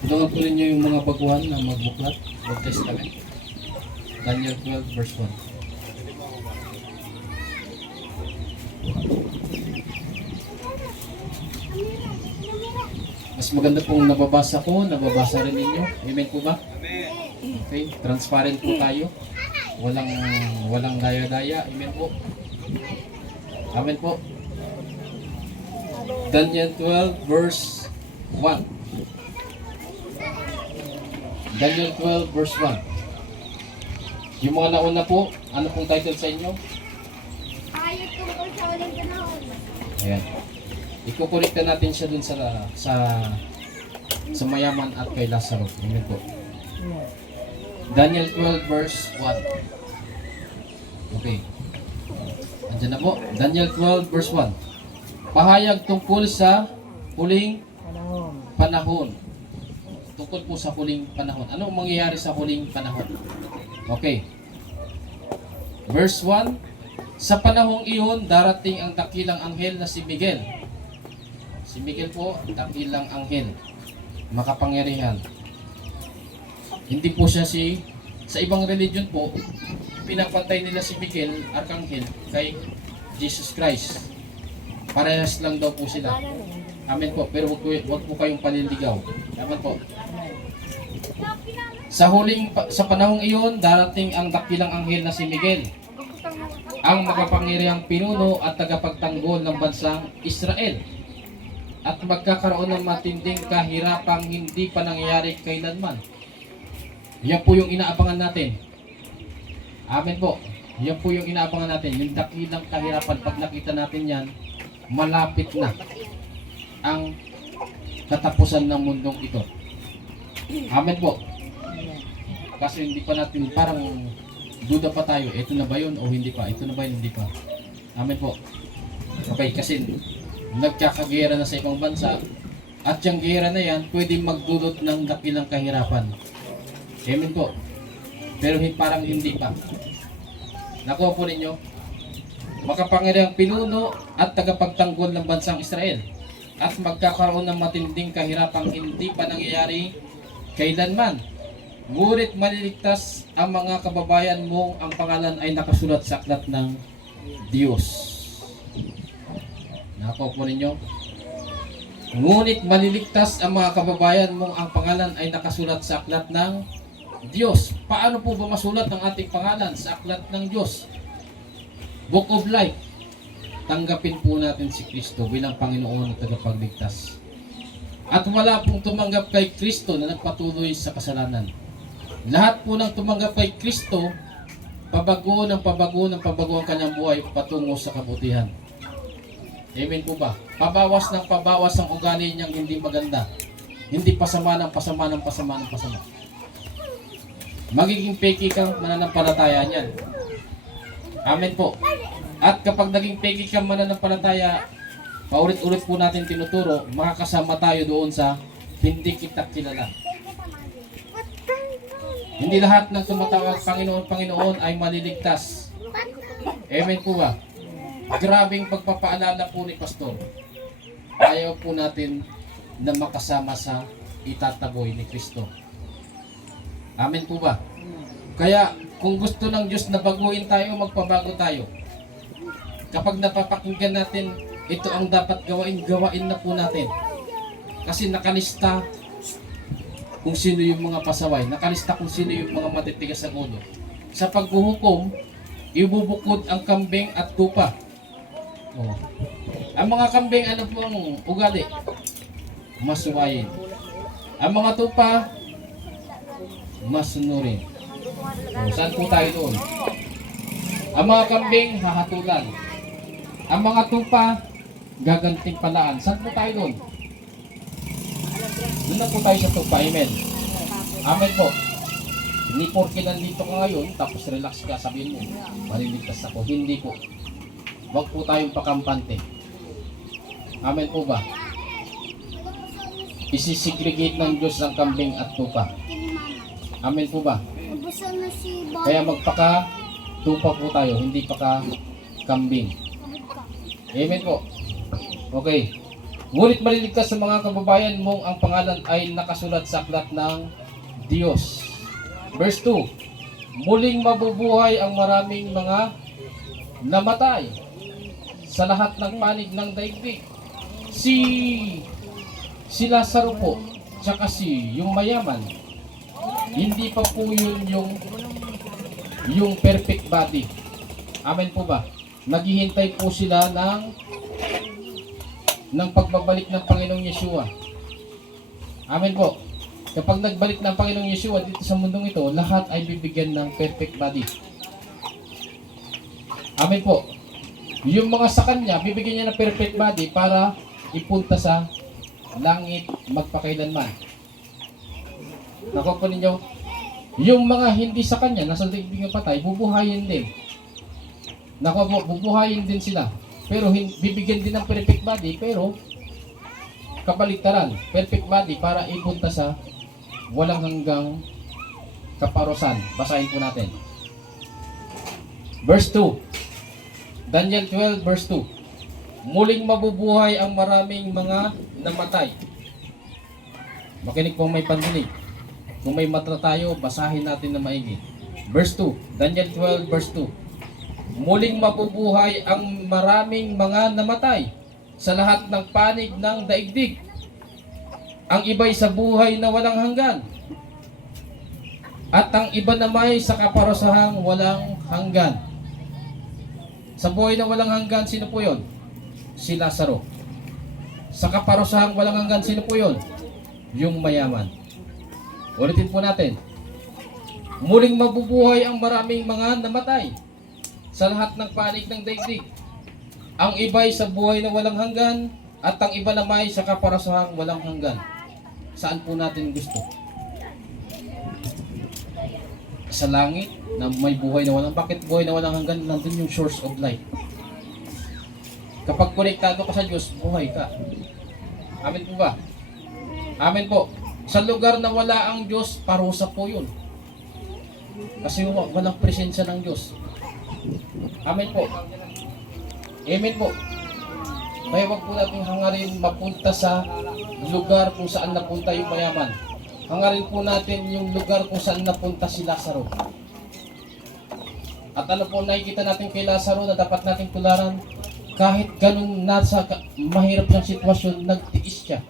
Tulungan po ninyo yung mga baguhan na magbuklat, Old Testament. Daniel 12, verse 1. Mas maganda pong nababasa ko, nababasa rin ninyo. Amen po ba? Amen. Okay, transparent po tayo. Walang daya-daya. Amen po. Amen po. Daniel 12 verse 1. Daniel 12 verse 1. Yung mga nauna po, ano pong title sa inyo? Ayot tungkol sa uling panahon. Ayan. Ikukulikta natin siya dun sa mayaman at kay Lazaro. Amen po. Daniel 12 verse 1. Okay. Andiyan na po. Daniel 12 verse 1. Pahayag tungkol sa huling panahon. Tungkol po sa huling panahon. Anong mangyayari sa huling panahon? Okay. Verse 1. Sa panahong iyon, darating ang dakilang anghel na si Miguel. Si Miguel po, dakilang anghel. Makapangyarihan. Hindi po siya sa ibang religion po, pinapantay nila si Miguel, Arkanghel, kay Jesus Christ. Parehas lang daw po sila. Amen po. Pero wag po kayong paliligaw. Amen po. Sa panahong iyon, darating ang dakilang anghel na si Miguel, ang makapangyarihang pinuno at tagapagtanggol ng bansang Israel. At magkakaroon ng matinding kahirapang hindi pa nangyayari kailanman. Yan po yung inaabangan natin. Amen po. Yan po yung inaabangan natin. Yung dakilang kahirapan, pag nakita natin yan, malapit na ang katapusan ng mundong ito. Amen po. Kasi hindi pa natin, parang duda pa tayo. Ito na ba yun o hindi pa? Ito na ba yun hindi pa? Amen po. Okay, kasi nagkakagera na sa ibang bansa at yung gera na yan, pwede magdulot ng dakilang kahirapan. Amen po. Pero parang hindi pa. Nakuha po ninyo? Makapangyarihang pinuno at tagapagtanggol ng bansang Israel. At magkakaroon ng matinding kahirapang hindi pa nangyayari kailanman. Ngunit maliligtas ang mga kababayan mong ang pangalan ay nakasulat sa aklat ng Diyos. Nakuha po ninyo? Ngunit maliligtas ang mga kababayan mong ang pangalan ay nakasulat sa aklat ng Diyos. Paano po ba masulat ang ating pangalan sa aklat ng Diyos? Book of Life. Tanggapin po natin si Kristo bilang Panginoon at tagapagligtas. At wala pong tumanggap kay Kristo na nagpatuloy sa kasalanan. Lahat po ng tumanggap kay Kristo, pabago ng pabago ang kanyang buhay patungo sa kabutihan. Amen po ba? Pabawas ng pabawas ang ugali niyang hindi maganda. Hindi pasama ng pasama ng pasama ng pasama. Magiging peki kang mananampalataya niyan. Amen po. At kapag naging peki kang mananampalataya, paulit-ulit po natin tinuturo, makakasama tayo doon sa hindi kita kilala. Hindi lahat ng tumatawag Panginoon, Panginoon ay maliligtas. Amen po ba? Grabing pagpapaalala po ni Pastor. Ayaw po natin na makasama sa itataboy ni Kristo. Amen po ba? Kaya kung gusto ng Diyos na baguhin tayo, magpabago tayo. Kapag napapakinggan natin, ito ang dapat gawain na po natin. Kasi nakalista kung sino yung mga pasaway. Nakalista kung sino yung mga matitigas sa ulo. Sa paghuhukom, ibubukod ang kambing at tupa. Oh. Ang mga kambing, ano po ang ugali? Masuwayin. Ang mga tupa, masunurin. O, saan po tayo doon? Ang mga kambing, hahatulan. Ang mga tupa, gaganting palaan. Saan po tayo doon? Doon na po tayo sa tupa. Amen. Amen po. Hindi porke nandito ka ngayon, tapos relax ka, sabihin mo, maliligtas ako. Hindi po. Huwag po tayong pakampante. Amen po ba? Isisegregate ng Diyos ang kambing at tupa. Amen po ba? Kaya magpaka-tupa po tayo, hindi paka-kambing. Amen po. Okay. Ngunit maliligtas sa mga kababayan mong ang pangalan ay nakasulat sa aklat ng Diyos. Verse 2. Muling mabubuhay ang maraming mga namatay sa lahat ng panig ng daigdig. Si Lazaro po, tsaka yung mayaman, hindi pa po yun yung perfect body. Amen po ba? Naghihintay po sila ng pagbabalik ng Panginoong Yeshua. Amen po. Kapag nagbalik ng Panginoong Yeshua dito sa mundong ito, lahat ay bibigyan ng perfect body. Amen po. Yung mga sa kanya, bibigyan niya ng perfect body para ipunta sa langit magpakailanman. Nakuha po ninyo, yung mga hindi sa kanya, nasa daigdig ng patay, bubuhayin din. Nakuha po, bubuhayin din sila. Pero bibigyan din ng perfect body, pero kabaliktaran, perfect body para ipunta sa walang hanggang kaparusan. Basahin po natin. Verse 2. Daniel 12 verse 2. Muling mabubuhay ang maraming mga namatay. Makinig po may pandinig. Kung may mata tayo, basahin natin na maigi. Verse 2. Daniel 12 verse 2. Muling mabubuhay ang maraming mga namatay sa lahat ng panig ng daigdig. Ang iba'y sa buhay na walang hanggan. At ang iba naman sa kaparusahang walang hanggan. Sa buhay na walang hanggan, sino po yun? Si Lazaro. Sa kaparusahang walang hanggan, sino po yun? Yung mayaman. Ulitin po natin. Muling mabubuhay ang maraming mga namatay sa lahat ng panig ng daigdig. Ang iba'y sa buhay na walang hanggan, at ang iba naman sa kaparusahang walang hanggan. Saan po natin gusto? Sa langit na may buhay na walang. Bakit buhay na walang hanggan? Nandun yung source of life. Kapag konektado ka sa Diyos, buhay ka. Amen po ba? Amen po. Sa lugar na wala ang Diyos, parusa po yun. Kasi walang presensya ng Diyos. Amen po. Amen po. Kaya wag po natin hangarin mapunta sa lugar kung saan napunta yung mayaman. Hangarin po natin yung lugar kung saan napunta si Lazaro. At ano po nakikita natin kay Lazaro na dapat nating tularan? Kahit ganun nasa mahirap ng sitwasyon, nagtiis siya.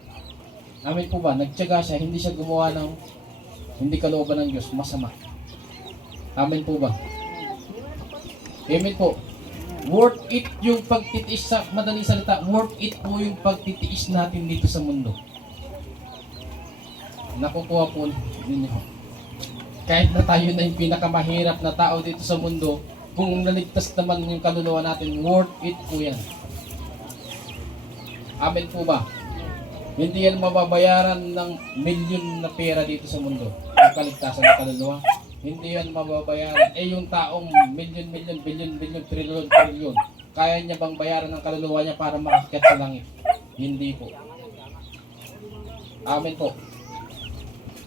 Amen po ba? Nagtiyaga siya, hindi siya gumawa ng hindi kalooban ng Diyos, masama. Amen po ba? Amen po. Worth it yung pagtitiis, sa madaling salita, worth it po yung pagtitiis natin dito sa mundo. Nakukuha po ninyo. Kahit na tayo na yung pinakamahirap na tao dito sa mundo, kung naligtas naman yung kaluluwa natin, worth it po yan. Amen po ba? Hindi yan mababayaran ng milyon na pera dito sa mundo. Yung kaligtasan ng kaluluwa. Hindi yan mababayaran. Yung taong milyon, bilyon, trilyon. Kaya niya bang bayaran ng kaluluwa niya para makakyat sa langit? Hindi po. Amen po.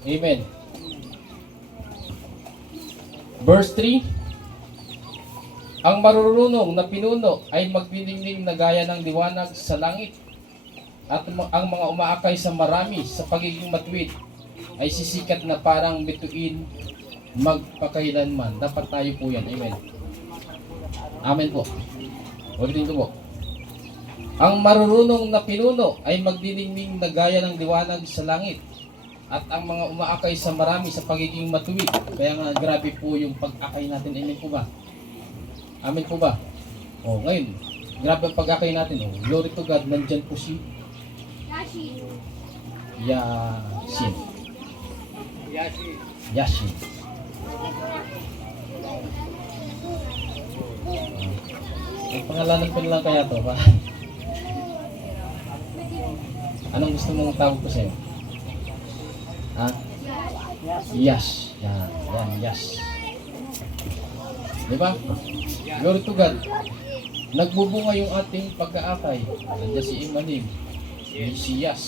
Amen. Verse 3. Ang marurunong na pinuno ay magdiningning na gaya ng liwanag sa langit. At ang mga umaakay sa marami sa pagiging matuwid ay sisikat na parang bituin magpakailanman. Dapat tayo po yan. Amen. Amen po. Ulitin ko po. Ang marurunong na pinuno ay magdiningning na gaya ng liwanag sa langit. At ang mga umaakay sa marami sa pagiging matuwid. Kaya nga grabe po yung pag-akay natin. Amen po ba? Amen po ba? O ngayon, grabe ang pag-akay natin. O, glory to God, nandyan po si Yasin. Yasin. Ang pangalanan ko lang kaya to ba? Anong gusto mong tawag ko sa'yo? Ha? Yes. Yan, yes. Diba? Glory to God. Nagbubunga yung ating pag-aakay. Nandiyan si Emmanuel, si Yas,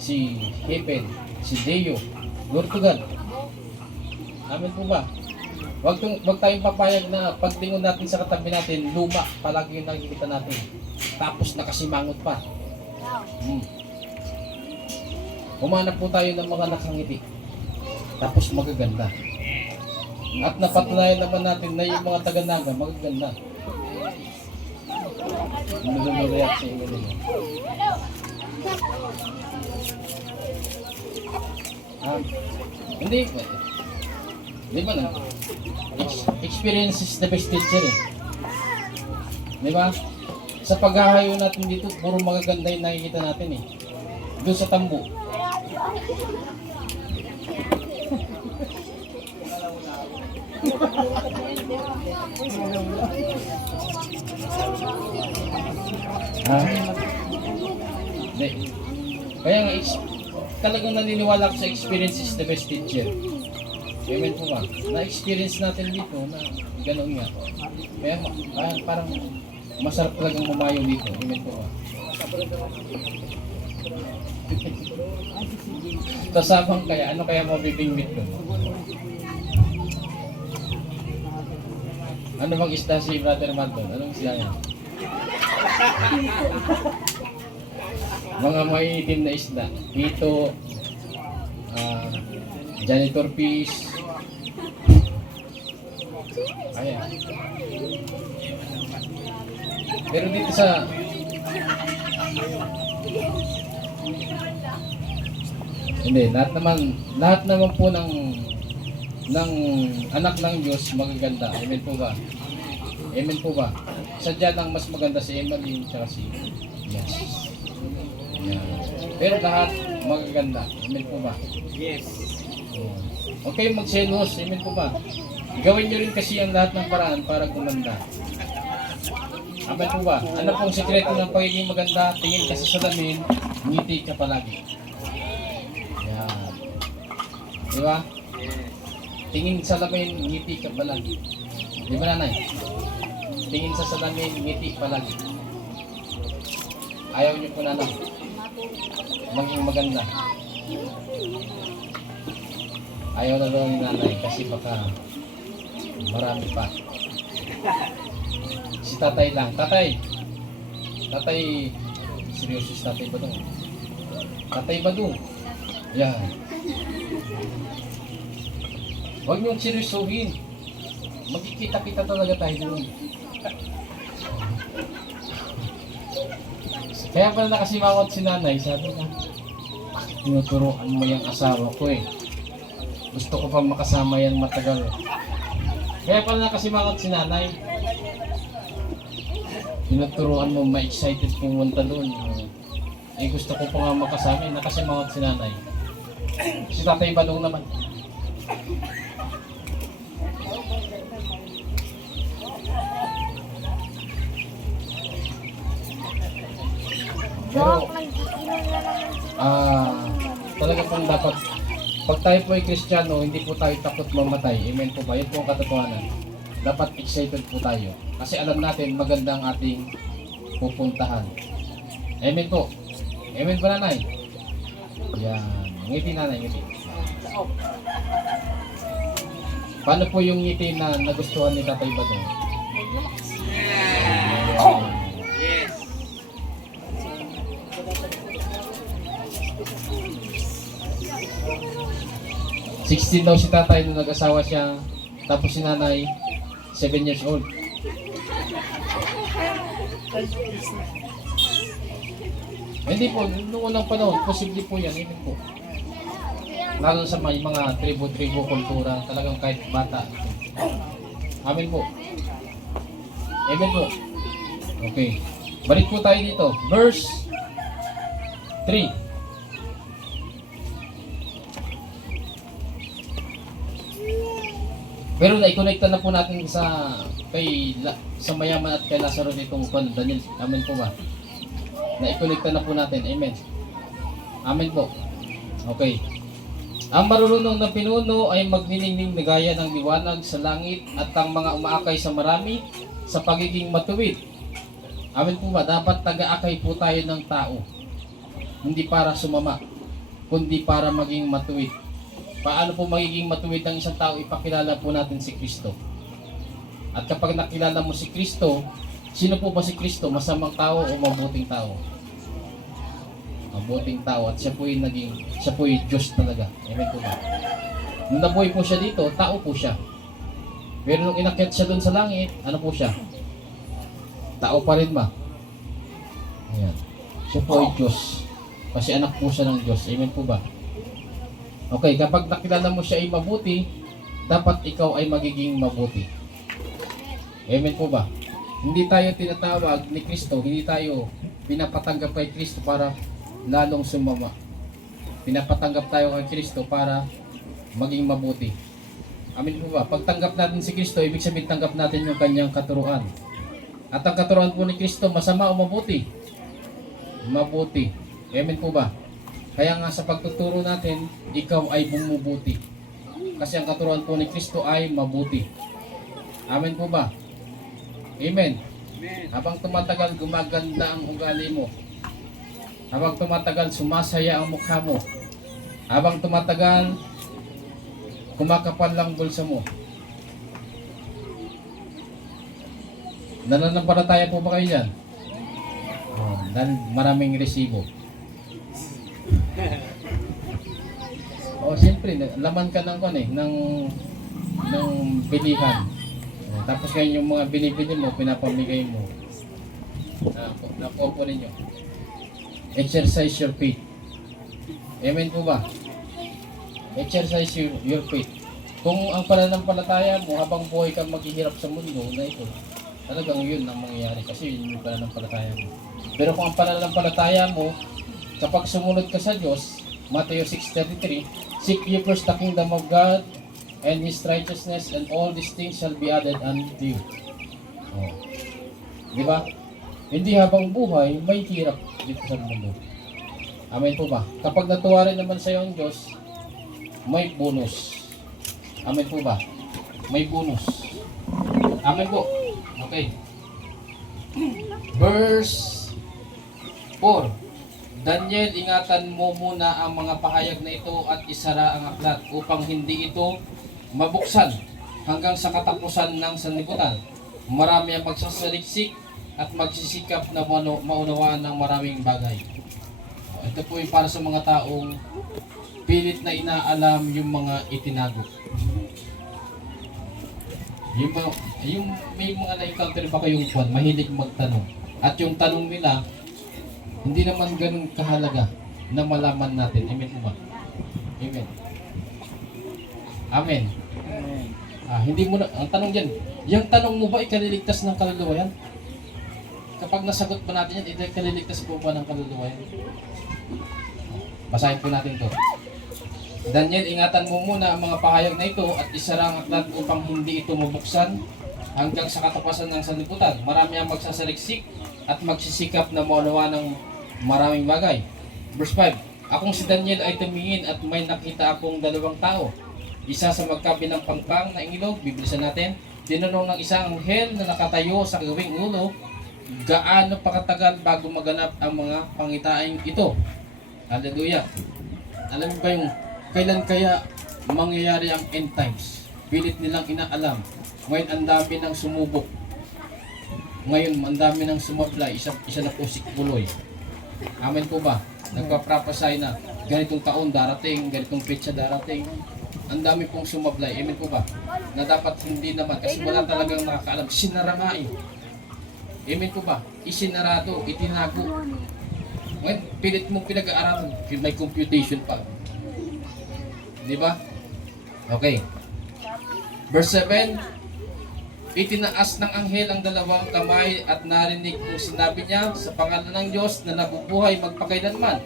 si Heaven, si Deo. Glory to God. Amen po ba? Wag tayong papayag na paglingon natin sa katabi natin, luma palagi yung nakikita natin. Tapos nakasimangot pa. Humanap po tayo ng mga nakangiti. Tapos magaganda. At napatunayan naman natin na yung mga taga-naga magaganda. Nag-react sa inyo nila. Hindi. Di ba na? Experience is the best teacher eh. Di ba? Sa paghahayo natin dito, puro magaganda yung nakikita natin eh. Doon sa tambo. Ha? Hindi. Kaya nga, talagang naniniwala ko sa experience is the best teacher. Amen po ba? Na-experience natin dito na gano'n nga. Kaya parang masarap talagang humayo dito. Amen po ba? Kasabang kaya, ano kaya mabibingwit ko? Ano bang isda si Brother Marton? Anong isda niya? Mga maiitim na isda. Pito, janitor fish. Ayan. Pero dito sa hindi, lahat naman po ng anak ng Diyos magaganda. Amen po ba? Amen po ba? Sadya lang mas maganda si Emily at si Yes. Yan. Pero lahat magaganda. Amen po ba? Yes. Yan. Okay, magselos. Amen po ba? Gawin nyo rin kasi ang lahat ng paraan para gumanda. Amen po ba? Ano pong sekreto ng pagiging maganda? Tingin ka sa salamin, ngiti ka palagi. Yan. Di ba? Tingin sa salamin, ngiti ka palagi. Di ba nanay? Tingin sa salamin, ngiti palagi. Ayaw niyo po nanay maging maganda. Ayaw na daw ni nanay kasi baka marami pa. Si tatay lang. Tatay! Tatay, seryoso si tatay Badong. Tatay Badong. Yan. Huwag niyong seryosohin. Magkikita-kita talaga tayo doon. Kaya pala nakasimangot si nanay, sabi niya, tinuturoan mo yung asawa ko eh. Gusto ko pa makasama yan matagal. Kaya pala nakasimangot si nanay. Tinuturoan mo, ma-excited pumunta doon. Eh gusto ko pa nga makasama, nakasimangot si nanay. Si tatay Badong naman. Pero, talaga pong dapat, pag tayo po ay Kristiyano, hindi po tayo takot mamatay. Amen po ba? Yun po ang katotohanan. Dapat excited po tayo. Kasi alam natin, maganda ang ating pupuntahan. Amen po. Amen po nanay. Yan. Ngiti nanay, ngiti. Paano po yung ngiti na nagustuhan ni Tatay Badong? Yes. 16 daw si tatay nung nag-asawa siya, tapos si nanay 7 years old. Hindi po, noong unang panahon, posible po yan, hindi po. Lalo sa may mga tribo-tribo kultura, talagang kahit bata. Amen po. Amen po. Okay. Balik po tayo dito. Verse 3. Pero na-connecta na po natin sa mayaman at kay Lazaro nitong Daniel. Amen po ba? Na-connecta na po natin. Amen. Amen po. Okay. Ang marunong na pinuno ay magniningning na gaya ng liwanag sa langit at ang mga umaakay sa marami sa pagiging matuwid. Amen po ba? Dapat taga-akay po tayo ng tao. Hindi para sumama, kundi para maging matuwid. Paano po magiging matuwid ang isang tao? Ipakilala po natin si Kristo. At kapag nakilala mo si Kristo, sino po ba si Kristo? Masamang tao o mabuting tao? Mabuting tao. At siya po yung Diyos talaga. Amen po ba? Nung nabuhay po siya dito, tao po siya. Pero nung inakyat siya doon sa langit, ano po siya? Tao pa rin ba? Ayan. Siya po ay Diyos. Kasi anak po siya ng Diyos. Amen po ba? Okay, kapag nakilala mo siya ay mabuti, dapat ikaw ay magiging mabuti. Amen po ba? Hindi tayo tinatawag ni Kristo, hindi tayo pinapatanggap kay Kristo para lalong sumama. Pinapatanggap tayo kay Kristo para maging mabuti. Amin po ba? Pagtanggap natin si Kristo, ibig sabihin tanggap natin yung kanyang katuruan. At ang katuruan po ni Kristo, masama o mabuti? Mabuti. Amen po ba? Kaya nga sa pagtuturo natin, ikaw ay bumubuti. Kasi ang katuruan po ni Kristo ay mabuti. Amen po ba? Amen. Habang tumatagal, gumaganda ang ugali mo. Habang tumatagal, sumasaya ang mukha mo. Habang tumatagal, kumakapal lang bulsa mo. Nananampalataya po ba kayo dyan? Oh, dahil maraming resibo. Siyempre, laman ka ng ng bilihan. Tapos ngayon yung mga binibili mo, pinapamigay mo. Nakuha po ninyo. Exercise your faith. Amen po ba? Exercise your faith. Kung ang pananampalataya mo, habang buhay kang maghihirap sa mundo na ito, talagang yun ang mangyayari kasi yun yung pananampalataya mo. Pero kung ang pananampalataya mo, kapag sumunod ka sa Diyos, Matthew 6:33, seek ye first the kingdom of God and His righteousness, and all these things shall be added unto you. Oh. Di ba? Hindi habang buhay, may hirap dito sa mundo. Amen po ba? Kapag natuwa rin naman sa iyo ang Diyos, may bonus. Amen po ba? May bonus. Amen po. Okay. Verse 4. Daniel, ingatan mo muna ang mga pahayag na ito at isara ang aklat upang hindi ito mabuksan hanggang sa katapusan ng sanlibutan. Marami ang magsasaliksik at magsisikap na maunawaan ng maraming bagay. Ito po yung para sa mga taong pilit na inaalam yung mga itinago. Yung may mga na-encounter ba kayong kwan, mahilig magtanong. At yung tanong nila, hindi naman ganun kahalaga na malaman natin. Amen po ba? Amen. Amen. Hindi mo na, ang tanong dyan, yung tanong mo ba ikaliligtas ng kaluluwa yan? Kapag nasagot ba natin yan, ikaliligtas po ba ng kaluluwa yan? Basahin po natin to. Daniel, ingatan mo muna ang mga pahayag na ito at isara ang aklat upang hindi ito mabuksan hanggang sa katapusan ng sanlibutan. Marami ang magsasaliksik at magsisikap na maunawa ng maraming bagay. Verse 5. Akong si Daniel ay tumingin at may nakita akong dalawang tao. Isa sa magkabilang pangpang na ingilog, bibilisan natin. Tinanong ng isang anghel na nakatayo sa gawing ulo, gaano pakatagal bago maganap ang mga pangitaing ito? Hallelujah. Alam mo ba yung kailan kaya mangyayari ang end times? Pilit nilang inaalam. Ngayon ang dami ng sumubok. Ngayon ang dami ng sumablay. Isa na po si Kuloy. Amen po ba? Nagpa-prophesy na ganitong taon darating, ganitong petsa darating. Ang dami pong sumablay. Amen po ba? Na dapat hindi naman kasi wala talagang nakakaalam. Sinaramain. Amen po ba? Isinarado, itinago. Ngayon, pilit mong pinag-aaralan. May computation pa. Di ba? Okay. Verse 7. Itinaas ng anghel ang dalawang kamay at narinig kung sinabi niya sa pangalan ng Diyos na nabubuhay magpakailanman.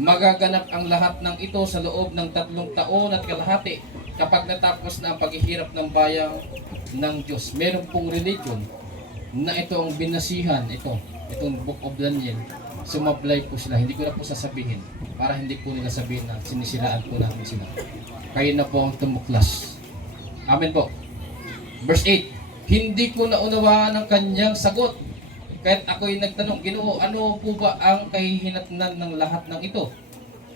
Magaganap ang lahat ng ito sa loob ng 3 taon at kalahati kapag natapos na ang paghihirap ng bayang ng Diyos. Meron pong religion na ito ang binasihan, itong Book of Daniel. Sumablay po sila. Hindi ko na po sasabihin para hindi po nila sabihin na sinisiraan po natin sila. Kayo na po ang tumuklas. Amen po. Verse 8. Hindi ko naunawaan ang kanyang sagot. Kahit ako'y nagtanong, Ginoo, ano po ba ang kahihinatnan ng lahat ng ito?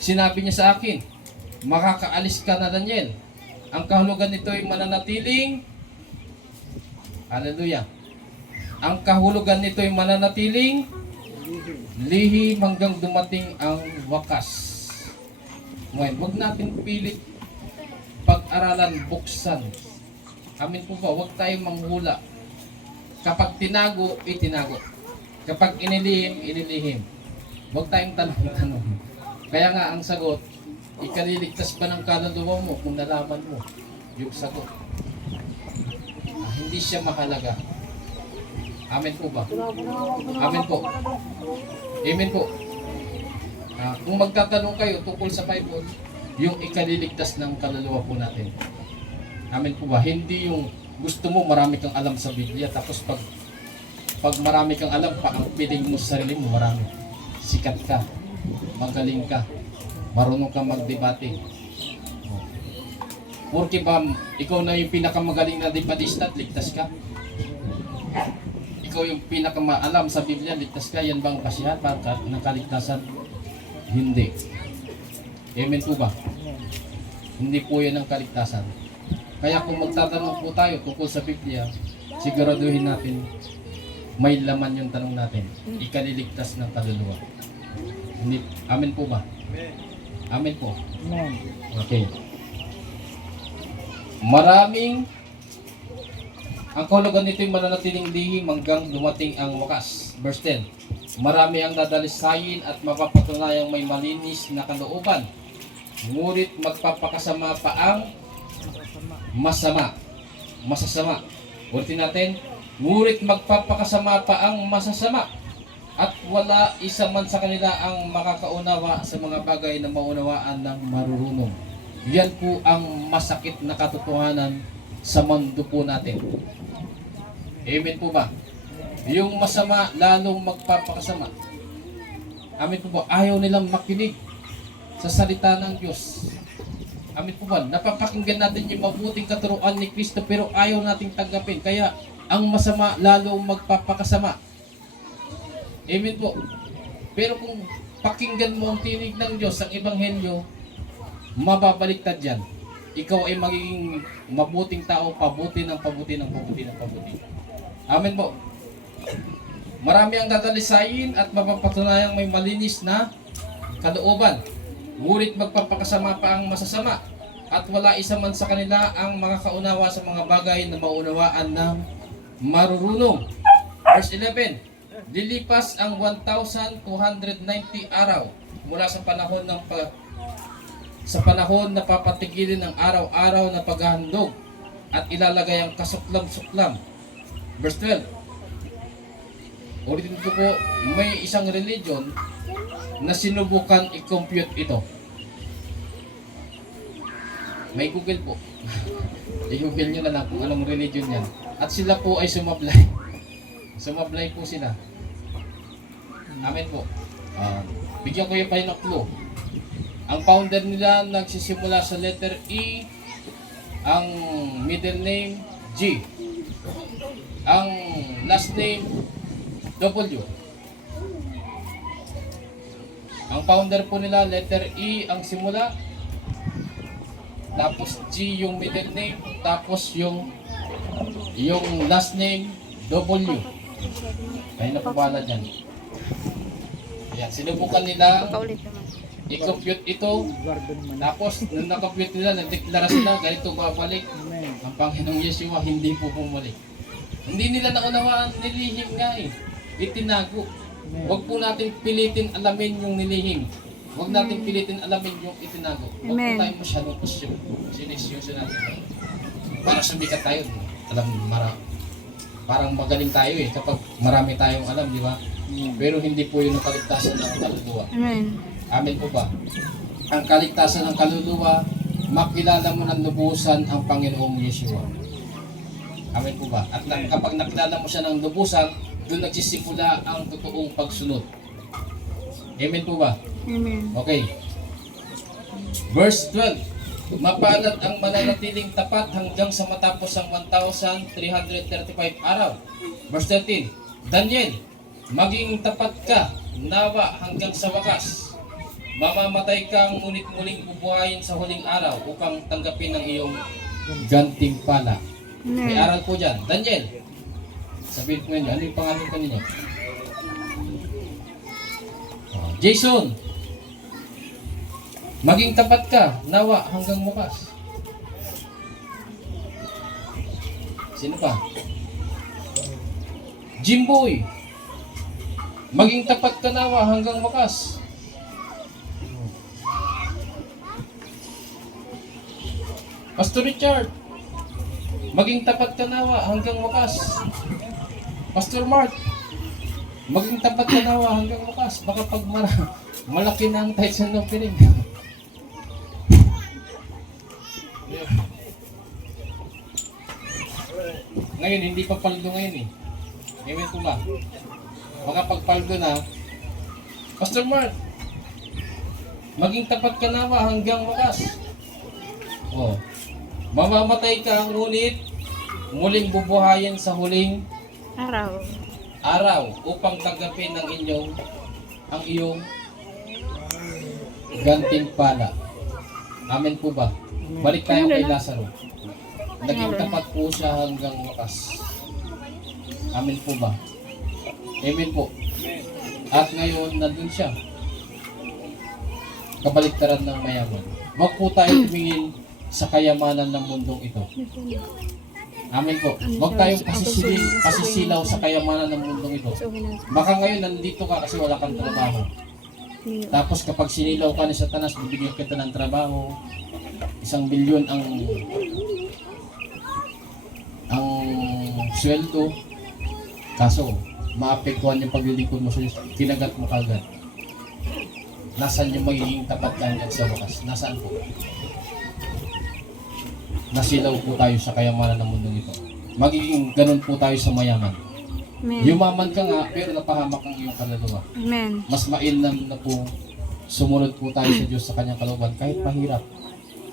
Sinabi niya sa akin, makakaalis ka na, Daniel. Ang kahulugan nito ay mananatiling, hallelujah. Ang kahulugan nito ay mananatiling lihim hanggang dumating ang wakas. Ngayon, huwag natin pilit pag-aralan, buksan. Amin po ba, huwag tayong manghula. Kapag tinago, itinago. Kapag inilihim, inilihim. Huwag tayong tanong-tanong. Kaya nga ang sagot, ikaliligtas ba ng kaluluwa mo kung nalaman mo yung sagot? Hindi siya mahalaga. Amen po ba? Amen po. Amen po. Kung magtatanong kayo tungkol sa Bible, yung ikaliligtas ng kaluluwa po natin. Amen po ba? Hindi yung gusto mo marami kang alam sa Biblia, tapos pag marami kang alam pa, ang piling mo sa sarili mo, marami. Sikat ka, magaling ka, marunong kang magdebate. Porque ba, ikaw na yung pinakamagaling na debatista at ligtas ka? Ikaw yung pinakamaalam sa Biblia, ligtas ka, yan bang kasiyahan ng kaligtasan? Hindi. Amen po ba? Hindi po yan ang kaligtasan. Kaya kung magtatanong po tayo tungkol sa Biblia, siguraduhin natin may laman yung tanong natin. Ikaliligtas ng kaluluwa. Hindi, amen po ba? Amen po. Okay. Ang kahulugan nito yung mananatiling lihim hanggang dumating ang wakas. Verse 10. Marami ang dadalisayin at mapapatunayang may malinis na kalooban. Ngunit magpapakasama pa ang masasama. Ulitin natin. Ngunit magpapakasama pa ang masasama. At wala isa man sa kanila ang makakaunawa sa mga bagay na maunawaan ng marurunong. Yan po ang masakit na katotohanan sa mundo po natin. Amen po ba? Yung masama lalong magpapakasama. Amen po ba? Ayaw nilang makinig sa salita ng Diyos. Amen po ba? Napapakinggan natin yung mabuting katuruan ni Kristo pero ayaw nating tanggapin. Kaya ang masama lalong magpapakasama. Amen po. Pero kung pakinggan mo ang tinig ng Diyos, ang Ebanghelyo, mababaliktad yan. Ikaw ay magiging mabuting tao, pabuti ng pabuti ng pabuti ng pabuti. Amen po. Marami ang dadalisayin at mapapatunayang may malinis na kalooban. Ngunit magpapakasama pa ang masasama. At wala isa man sa kanila ang makakaunawa sa mga bagay na maunawaan ng marurunong. Verse 11. Lilipas ang 1,290 araw mula sa panahon na papatigilin ng araw-araw na paghahandog at ilalagay ang kasuklam-suklam. Verse 12. Ulitin ko po, may isang religion na sinubukan i-compute ito. May Google po. I-Google nyo na lang kung anong religion yan. At sila po ay sumablay. Sumablay po sila. Amen po. Bigyan ko yung kayo ng clue. Ang founder nila nagsisimula sa letter E, ang middle name G, ang last name W. Ang founder po nila letter E ang simula, tapos G yung middle name, tapos yung last name W. Kaya na po bala dyan. Ayan, sinubukan nila i-compute ito, tapos nung na-compute nila, nagdeklara sila, ganito babalik ang Panginoong Yeshua, hindi po bumalik. Hindi nila naunawaan, nilihim nga eh. Itinago. Huwag po natin pilitin alamin yung nilihim. Huwag natin pilitin alamin yung itinago. Huwag po tayo masyadong sinisyoso natin. Para sumikat tayo. Alam, parang magaling tayo eh kapag marami tayong alam, di ba? Pero hindi po yun ang kaligtasan ng kaluluwa. Amen. Amen po ba? Ang kaligtasan ng kaluluwa, makilala mo ng lubusan ang Panginoong Yeshua. Amen po ba? At kapag nakilala mo siya ng lubusan, doon nagsisimula ang totoong pagsunod. Amen po ba? Amen. Okay. Verse 12. Mapalad ang mananatiling tapat hanggang sa matapos ang 1,335 araw. Verse 13. Daniel, maging tapat ka, nawa hanggang sa wakas. Mamamatay kang ngunit muling bubuhayin sa huling araw upang tanggapin ang iyong gantimpala. May aral po dyan. Daniel, sabihin ko ninyo, ano yung pangalan ko ninyo? Jason, maging tapat ka, nawa hanggang bukas. Sino pa? Jimboy, maging tapat ka, nawa hanggang bukas. Pastor Richard, maging tapat ka, nawa hanggang wakas. Pastor Mark, maging tapat ka, nawa hanggang wakas. Baka pag malaki na ang tithes and offering. Ngayon, hindi pa paldo ngayon eh. Amen po ba? Makapagpaldo na, Pastor Mark, maging tapat ka na ba hanggang wakas? Oh, mamamatay ka, ngunit muling bubuhayin sa huling Araw. araw upang tanggapin ang iyong gantimpala. Amen po ba? Balik tayo kay Lazaro. Naging tapat po siya hanggang wakas. Amen po ba? Amen po. At ngayon, nandun siya. Kabaliktaran ng mayaman. Huwag po tayo tumingin sa kayamanan ng mundong ito. Amen po. Huwag tayong pasisilaw sa kayamanan ng mundong ito. Baka ngayon nandito ka kasi wala kang trabaho. Tapos kapag sinilaw ka ni Satanas, bibigyan kita ng trabaho. 1 bilyon ang sweldo. Kaso, maapektuhan yung paglilingkod mo sa Diyos. Kinagat mo kagad. Nasaan yung magiging tapat ka hanggang sa wakas? Nasaan po? Nasilaw po tayo sa kayamanan ng mundong ito. Magiging ganun po tayo sa mayaman. Amen. Yumaman ka nga, pero napahamak ang iyong kaluluwa. Amen. Mas mainam na po sumunod po tayo sa Diyos sa kanyang kalooban kahit mahirap.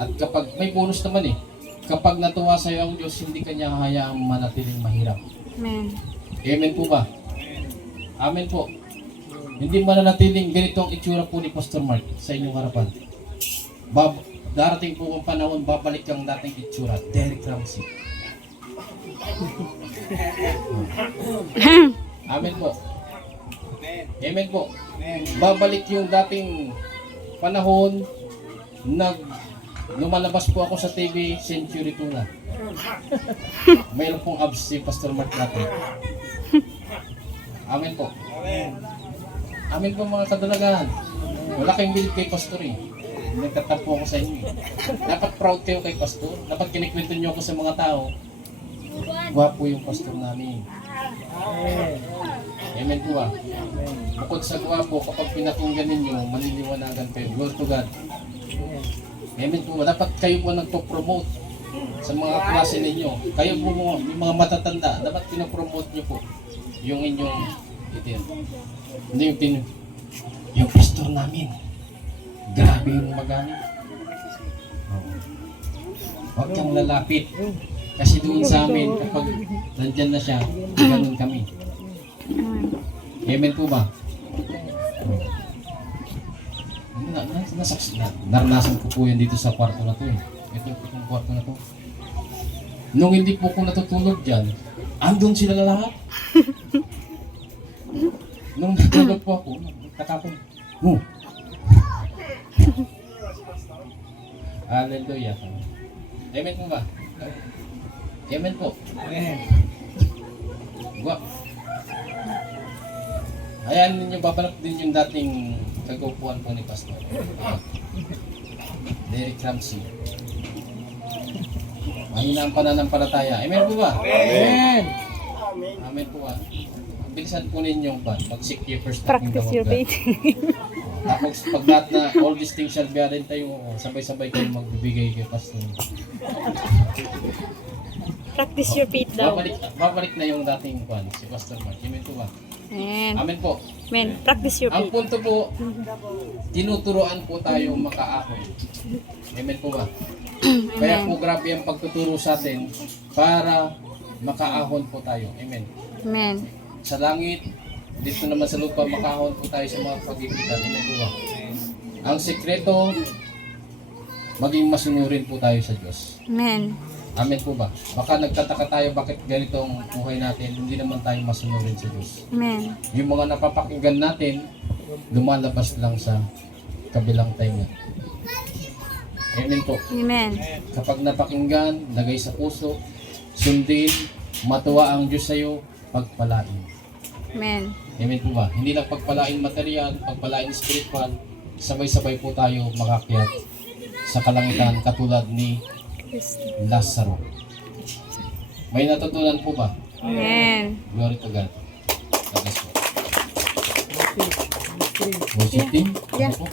At kapag may bonus naman eh, kapag natuwa sa iyo ang Diyos, hindi kanya hayaang manatiling mahirap. Amen. Amen po ba? Amen po. Hindi mananatiling ganitong itsura po ni Pastor Mark sa inyong harapan. Darating po ang panahon, babalik ang dating itsura. Derek Ramsey. Amen po. Amen po. Babalik yung dating panahon, lumalabas po ako sa TV, Century Tuna. Mayroon pong abs si Pastor Mark natin. Amen po. Amen po mga kadalagan. Wala kayong bilib kay Pastor eh. Nagtatampo ako sa inyo eh. Dapat proud kayo kay Pastor. Dapat kinikwento nyo ako sa mga tao. Gwapo yung Pastor namin. Amen po ba? Bukod sa gwapo, kapag pinakinggan ninyo, maniliwanagan kayo. Glory to God. Amen po ba? Dapat kayo po nagpo-promote sa mga klase ninyo. Kayo po yung mga matatanda, dapat pinapromote nyo po yung inyong hindi yung pastor namin. Grabe yung magaling. Huwag kang lalapit. Kasi doon sa amin, kapag nandyan na siya, ganun kami. Amen po ba? Naranasan ko po yan dito sa kwarto na to eh. Ito yung kwarto na to. Nung hindi po ko natutulog dyan, andun sila lahat. Nung natulog po ako, nagtatapon. Hallelujah. Amen po ba? Amen po. Amen. Ayan ninyo, babalak din yung dating kagaupuan po ni Pastor. Derek Ramsey. Mahina ang pananampalataya. Amen po ba? Amen. Amen po ba? Bilisan po ninyong mag-seek ye first the kingdom of Practice your God. faith. Tapos pag lahat na all these things shall be added tayo, sabay-sabay kayo magbibigay kay Pastor. Practice your faith daw. Babalik na yung dating kwan, si Pastor Mark. Amen po ba? Amen. Amen po. Amen. Practice your Ang faith. punto po, tinuturoan po tayo makaahon. Amen po ba? Kaya po grabe ang pagtuturo sa atin para makaahon po tayo. Amen. Amen. Sa langit, dito naman sa lupa, makaahon po tayo sa mga pag-ibigan. Amen po ba? Ang sekreto, maging masunurin po tayo sa Diyos. Amen. Amen po ba? Baka nagtataka tayo bakit ganito ang buhay natin, hindi naman tayo masunurin sa Diyos. Amen. Yung mga napapakinggan natin, lumalabas lang sa kabilang tainga. Amen po. Amen. Kapag napakinggan, lagay sa puso, sundin, matuwa ang Diyos sa iyo, pagpalain. Amen. Amen po ba? Hindi lang pagpalain material, pagpalain spiritual, sabay-sabay po tayo makakyat sa kalangitan katulad ni Lazaro. May natutunan po ba? Amen. Glory to God. God bless you. Worship team? Yeah. Ano po?